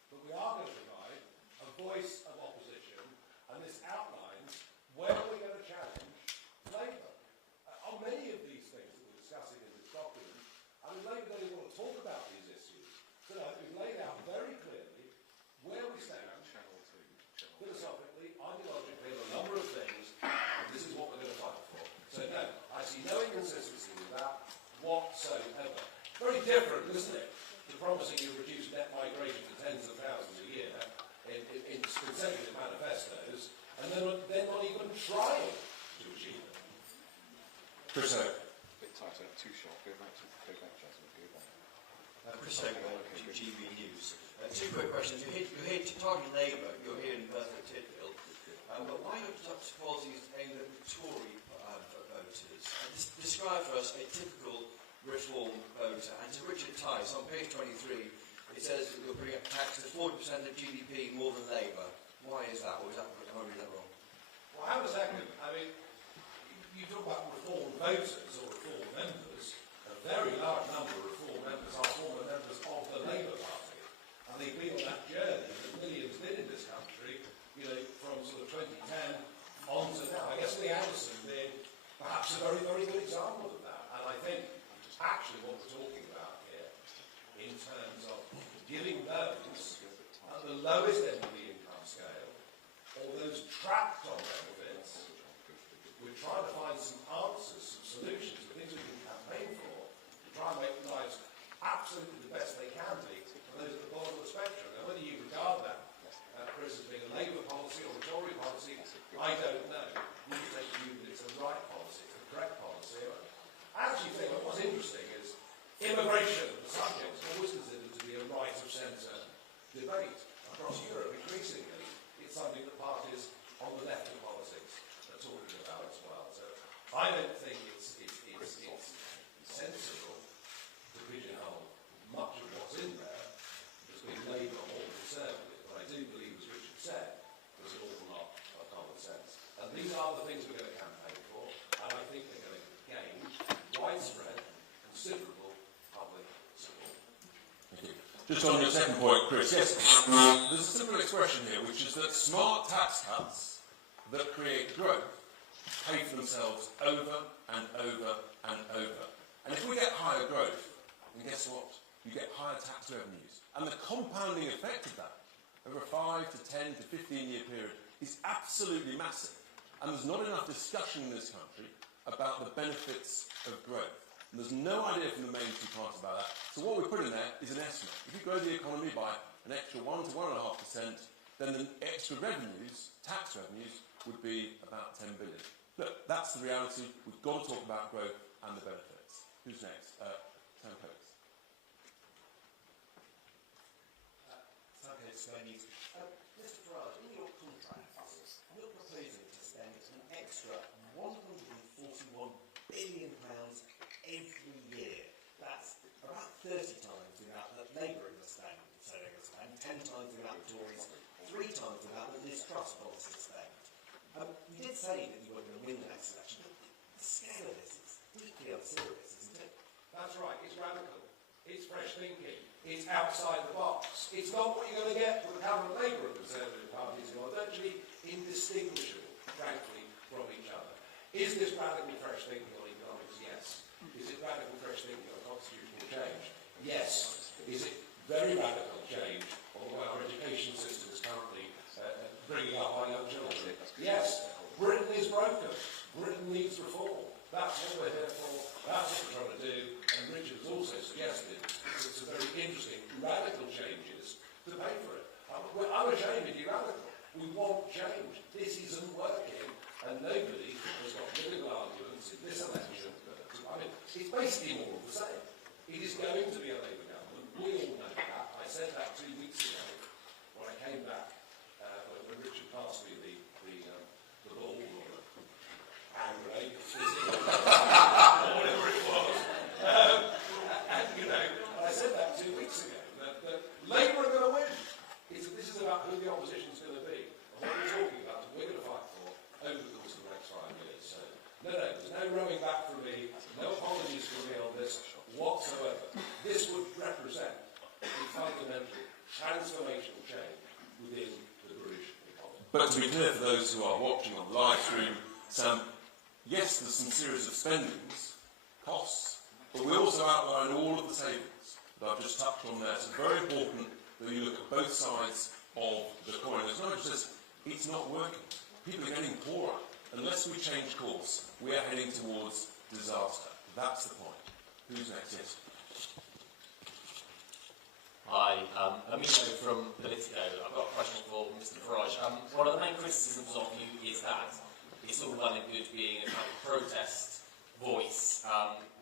But we are going to provide a voice of opposition, and this outlines where we're going to challenge Labour. On many of these things that we're discussing in this document, I mean, Labour don't even want to talk about these issues. So we've laid out very clearly where we stand, philosophically, ideologically, on a number of things, and this is what we're going to fight for. So no, I see no inconsistency with that whatsoever. Very different, isn't it, to promising you reduce net migration to tens of thousands a year in consecutive manifestos, and they're not even trying to achieve it. Chris Hope. Bit tighter, too short. Go back, Jasmine. Go back. Chris Hope, GB News. Two quick questions. You're here targeting Labour. You're here in Bertha Titfield. But why not such policies aimed at the Tory voters? Describe for us a typical reform voter. And to Richard Tice, on page 23, it says that you'll bring up tax to 40% of GDP more than Labour. Why is that? Or is that, am I reading that wrong? Well, hang on a second. I mean, you talk about reform voters or reform members. A very large number of reform members are former members of the Labour Party. And they've been on that journey that millions did in this country, you know, from sort of 2010 on to now. I guess Lee Anderson being perhaps a very, very good example of that. And I think actually what we're talking about here in terms of giving those at the lowest end of the income scale, or those trapped on benefits, we're trying to find some answers, some solutions, things we can campaign for, to try and make lives absolutely the best they can be for those at the bottom of the spectrum. Now, whether you regard that, Chris, as being a Labour policy or a Tory policy, I don't know. You can take the view that it's a right policy, it's a correct policy. I actually think what's interesting is immigration, the subject, is always considered to be a right of centre debate across Europe. Increasingly, it's something that parties on the left of politics are talking about as well. So I don't think it's sensible to pigeonhole much of what's in there as being Labour or Conservative. But I do believe, as Richard said, there's an awful lot of common sense. And these are the things we're going to campaign for, and I think they're going to gain widespread, considerable public support. Thank you. Just on your second point, Chris, yes, there's a simple expression here, which is that smart tax cuts that create growth pay for themselves over and over and over. And if we get higher growth, then guess what? You get higher tax revenues. And the compounding effect of that over a 5 to 10 to 15-year period is absolutely massive. And there's not enough discussion in this country about the benefits of growth. And there's no idea from the mainstream parts about that. So what we put in there is an estimate. If you grow the economy by an extra 1 to 1.5%, then the extra revenues, tax revenues, would be about 10 billion. Look, that's the reality. We've got to talk about growth and the benefits. Who's next? Sam Coates. Mr Farage, in your contracts, you're proposing to spend an extra £141 billion every year. That's about 30 times the amount that Labour is spending, 10 times the amount the Tories, 3 times the amount that Liz Truss policy spend. You did say that you were going to win the next election, but the scale of this is deeply unserious, isn't it? That's right, it's radical. It's fresh thinking. It's outside the box. It's not what you're going to get with the current Labour and Conservative parties who are virtually indistinguishable, frankly, from each other. Is this radical fresh thinking on economics? Yes. Is it radical fresh thinking on constitutional change? Yes. Is it very radical change on the way our education system is currently bringing up our young children? Yes. Britain is broken. Britain needs reform. That's what we're here for. That's what we're trying to do. And Richard has also suggested some very interesting radical changes to pay for it. We're unashamedly radical. We want change. This isn't working, and nobody has got political arguments in this election. I mean, it's basically more of the same. It is going to be a Labour government. We all know that. I said that 2 weeks ago when I came back, when Richard passed me the ball or the hand grenade, or whatever it was. And, you know, I said that 2 weeks ago, that Labour are going to win. This is about who the opposition is going to be, and what we're talking about, and we're going to fight for over the course of the next 5 years. So, no, there's no rowing back from me, no apologies from me on this whatsoever. This would represent a fundamental transformational change within the British economy. But to be clear for those who are watching on the live stream, Sam, yes, there's some series of spendings, costs, but we also outline all of the savings that I've just touched on there. So it's very important that you look at both sides of the coin. It's not just, it's not working. People are getting poorer. Unless we change course, we are heading towards disaster. That's the point. Who's next? Yes. Hi, Amico from Politico. I've got a question for Mr. Farage. One of the main criticisms of you is that it's all well and good being a kind of protest voice,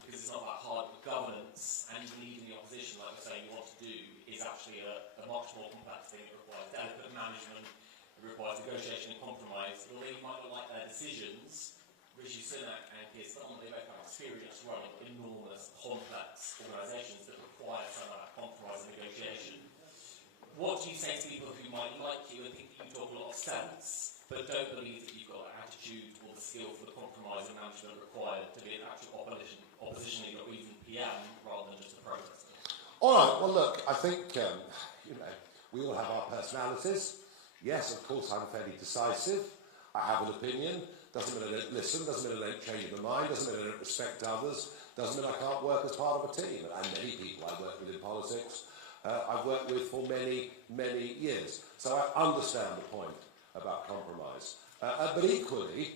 because it's not that hard governance, and even leading the opposition, like you're saying you want to do, is actually a much more complex thing. It requires delicate management, it requires negotiation and compromise. Although you might not like their decisions, Rishi Sunak and Keir Starmer, they both have experience running enormous, complex organisations that require some of that compromise and negotiation. What do you say to people who might like you and think that you talk a lot of sense, but don't believe that you've got the attitude or the skill for the compromise and management required to be an actual opposition leader or even PM rather than just a protester? All right, well, look, I think, you know, we all have our personalities. Yes, of course, I'm fairly decisive. I have an opinion. Doesn't mean I don't listen, doesn't mean I don't change my mind, doesn't mean I don't respect others, doesn't mean I can't work as part of a team. And many people I've worked with in politics, I've worked with for many, many years. So I understand the point about compromise. But equally,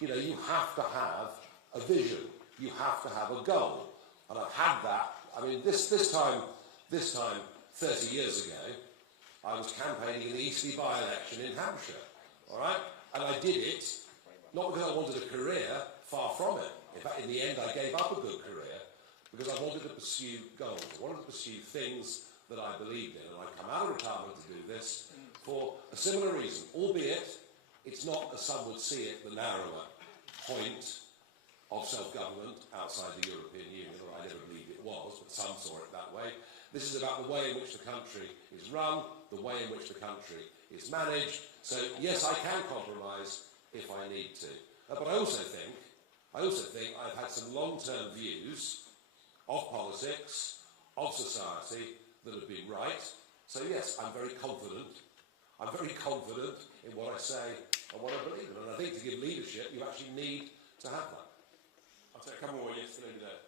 you know, you have to have a vision. You have to have a goal. And I've had that. I mean, this time 30 years ago, I was campaigning in the Eastleigh by-election in Hampshire. All right? And I did it, not because I wanted a career, far from it. In fact, in the end, I gave up a good career because I wanted to pursue goals. I wanted to pursue things that I believed in. And I come out of retirement to do this for a similar reason, albeit it's not, as some would see it, the narrower point of self-government outside the European Union, or I never believed it was, but some saw it that way. This is about the way in which the country is run, the way in which the country is managed. So yes, I can compromise if I need to. But I also think I've had some long-term views of politics, of society that have been right. So yes, I'm very confident. I'm very confident in what I say and what I believe in. And I think to give leadership, you actually need to have that. I'll take a couple more. Yes, the lady there.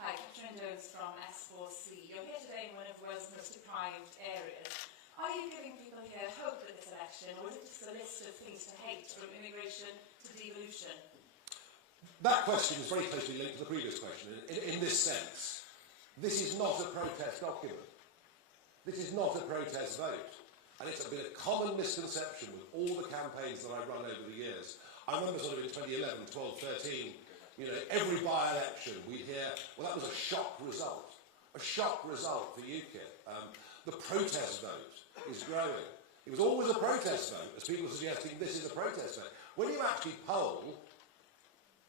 Hi, Catherine Jones from S4C. You're here today in one of Wales' most deprived areas. Are you giving people here hope at this election, or is it just a list of things to hate, from immigration to devolution? That question is very closely linked to the previous question. In this sense, this is not a protest document. This is not a protest vote. And it's been a common misconception with all the campaigns that I've run over the years. I remember sort of in 2011, 12, 13, you know, every by-election we hear, well, that was a shock result for UKIP. The protest vote is growing. It was always a protest vote, as people were suggesting this is a protest vote. When you actually poll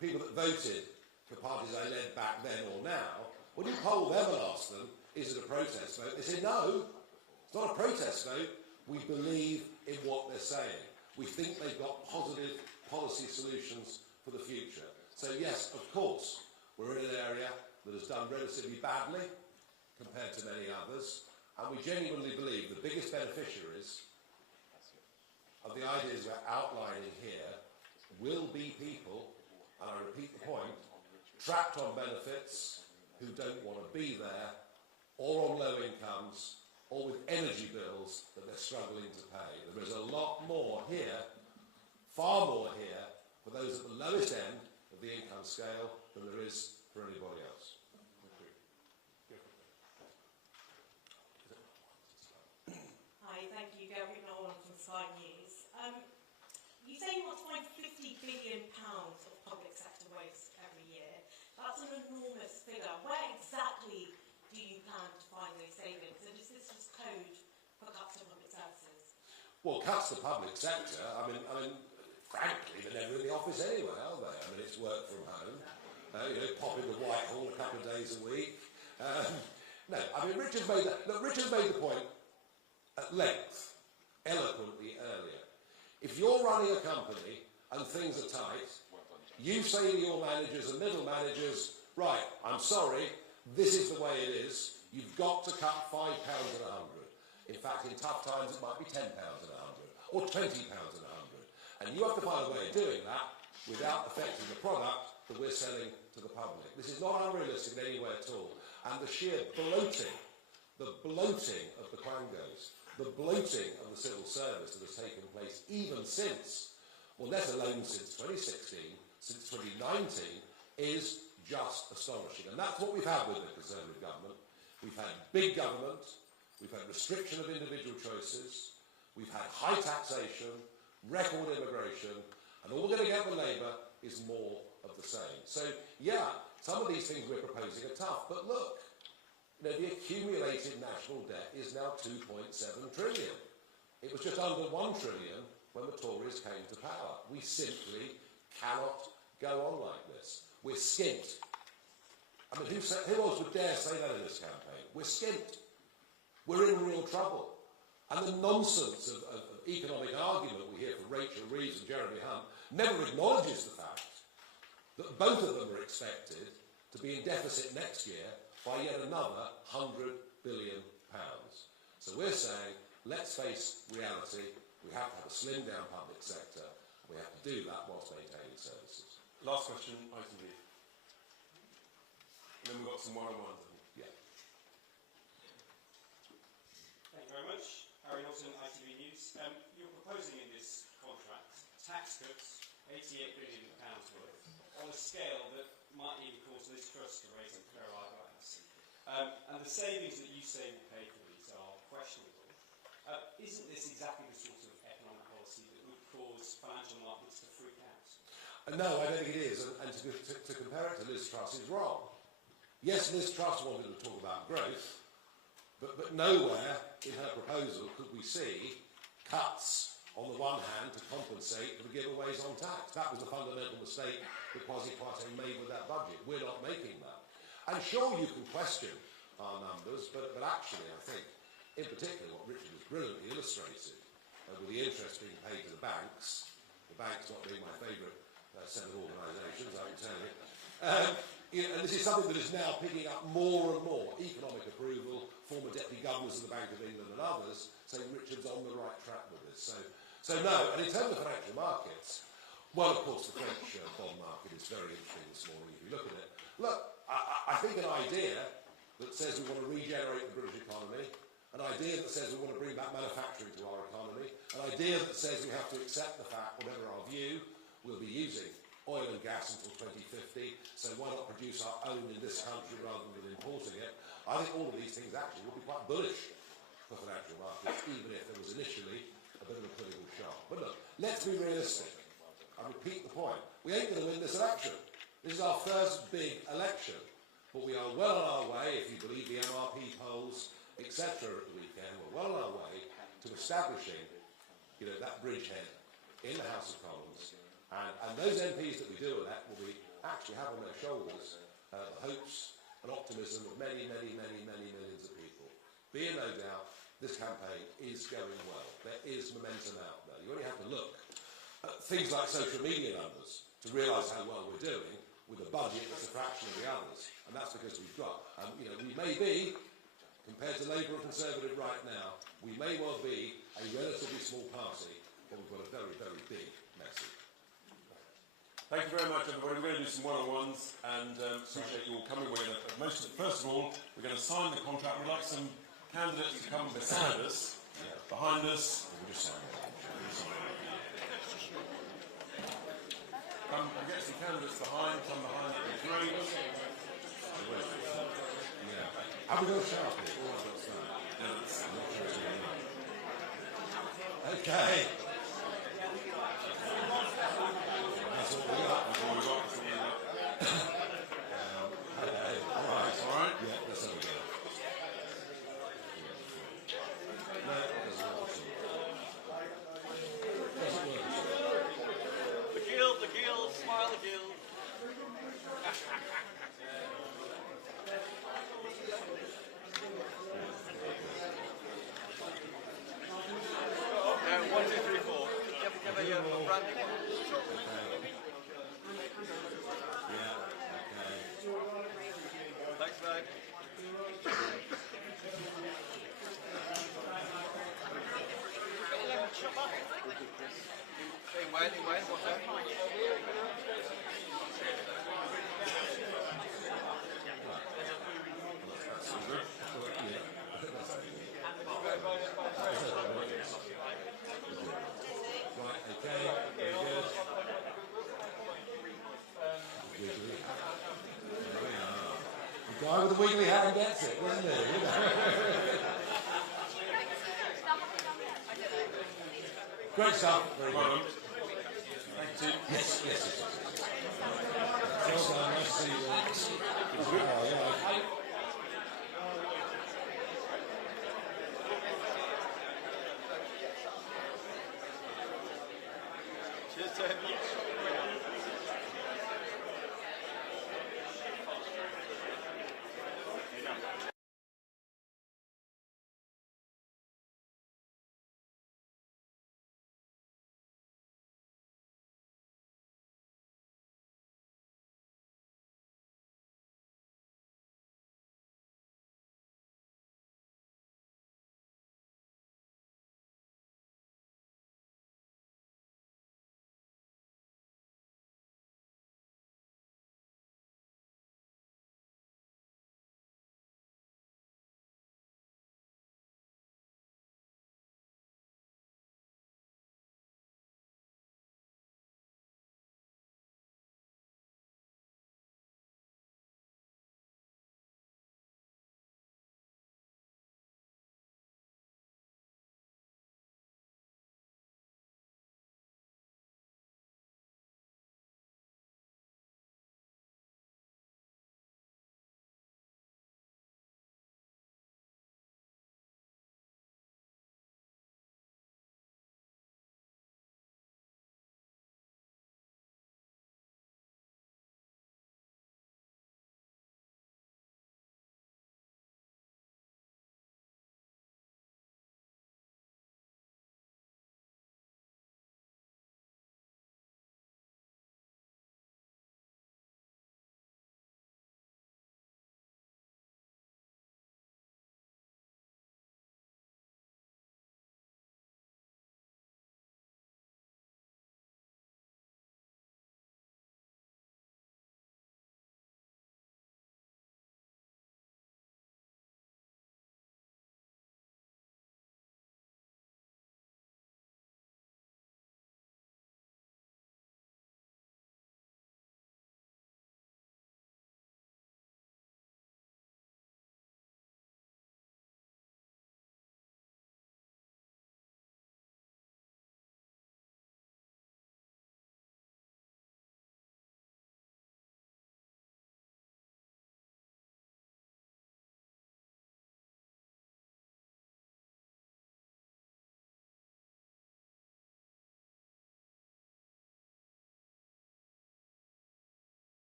people that voted for parties I led back then or now, when you poll them and ask them, is it a protest vote? They say, no, it's not a protest vote. We believe in what they're saying. We think they've got positive policy solutions for the future. So yes, of course, we're in an area that has done relatively badly compared to many others, and we genuinely believe the biggest beneficiaries of the ideas we're outlining here will be people, and I repeat the point, trapped on benefits who don't want to be there, or on low incomes, or with energy bills that they're struggling to pay. There is a lot more here, far more here, for those at the lowest end of of the income scale than there is for anybody else. Hi, thank you. Gary Nolan from Sky News. You say you want to find £50 billion of public sector waste every year. That's an enormous figure. Where exactly do you plan to find those savings? And is this just code for cuts to public services? Well, cuts to public sector, I mean, frankly, they're never in the office anyway, are they? I mean, it's work from home. Pop into Whitehall a couple of days a week. No, I mean, Richard's made the point at length, eloquently earlier. If you're running a company and things are tight, you say to your managers and middle managers, right, I'm sorry, this is the way it is. You've got to cut £5 and 100. In fact, in tough times, it might be £10 and 100, or £20 and 100. And you have to find a way of doing that without affecting the product that we're selling to the public. This is not unrealistic in any way at all. And the sheer bloating, the bloating of the quangos, the bloating of the civil service that has taken place even since, well, let alone since 2016, since 2019, is just astonishing. And that's what we've had with the Conservative government. We've had big government, we've had restriction of individual choices, we've had high taxation, record immigration, and all we're going to get with Labour is more of the same. So, yeah, some of these things we're proposing are tough, but look, the accumulated national debt is now 2.7 trillion. It was just under 1 trillion when the Tories came to power. We simply cannot go on like this. We're skint. I mean, who else would dare say that in this campaign? We're skint. We're in real trouble. And the nonsense of economic argument we hear from Rachel Reeves and Jeremy Hunt never acknowledges the fact that both of them are expected to be in deficit next year by yet another £100 billion. So we're saying, let's face reality. We have to have a slimmed down public sector. We have to do that whilst maintaining services. Last question, item B. And then we've got some one-on-ones. Yeah. Thank you very much. Harry Hilton, ITV News. You're proposing in this contract tax cuts, £88 billion worth, on a scale that might even cause Liz Truss to raise their eyebrows. And the savings that you say will pay for these are questionable. Isn't this exactly the sort of economic policy that would cause financial markets to freak out? No, I don't think it is. And to compare it to Liz Truss is wrong. Yes, Liz Truss wanted to talk about growth, but nowhere in her proposal could we see cuts on the one hand to compensate for the giveaways on tax. That was the fundamental mistake that Kwasi Kwarteng made with that budget. We're not making that. And sure, you can question our numbers, but actually, I think, in particular, what Richard has brilliantly illustrated with the interest being paid to the banks not being my favourite set of organisations, I can tell you. And this is something that is now picking up more and more economic approval. Former deputy governors of the Bank of England and others saying Richard's on the right track with this. So no, and in terms of financial markets, well, of course, the French bond market is very interesting this morning if you look at it. Look, I think an idea that says we want to regenerate the British economy, an idea that says we want to bring back manufacturing to our economy, an idea that says we have to accept the fact, whatever our view, we'll be using oil and gas until 2050, so why not produce our own in this country rather than importing it? I think all of these things actually would be quite bullish for financial markets, even if there was initially a bit of a political shock. But look, let's be realistic. I repeat the point. We ain't going to win this election. This is our first big election. But we are well on our way, if you believe the MRP polls, etc. at the weekend, we're well on our way to establishing, that bridgehead in the House of Commons. And those MPs that we do elect will actually have on their shoulders the hopes and optimism of many, many, many, many millions of people. Be in no doubt, this campaign is going well. There is momentum out there. You only have to look at things like social media numbers to realise how well we're doing with a budget that's a fraction of the others. And that's because we've got, we may be, compared to Labour and Conservative right now, we may well be a relatively small party, but we've got a very, very big message. Thank you very much, everybody. We're going to do some one-on-ones and appreciate you all coming. First of all, we're going to sign the contract. We'd like some candidates to come beside us, behind us. Come and get some candidates behind. Come behind. It'd be great. Yeah. Have we got a sharpie? Oh, I've got some. Okay. That's what we got. That's all we got. All right. All right. Yeah, that's how we go. No, it doesn't work. Doesn't work. The guild, smile the guild. Yeah, 1, 2, 3, 4. Give a branding one. Yeah, okay. Thanks, mate. In Wayne, what's that? Right, okay, very good. There we are. The guy with the wiggly hand gets it, doesn't he? Great stuff. Very Well good. done. Thank you. Yes. Well done, nice to see you. Oh, yeah. Cheers, Tim.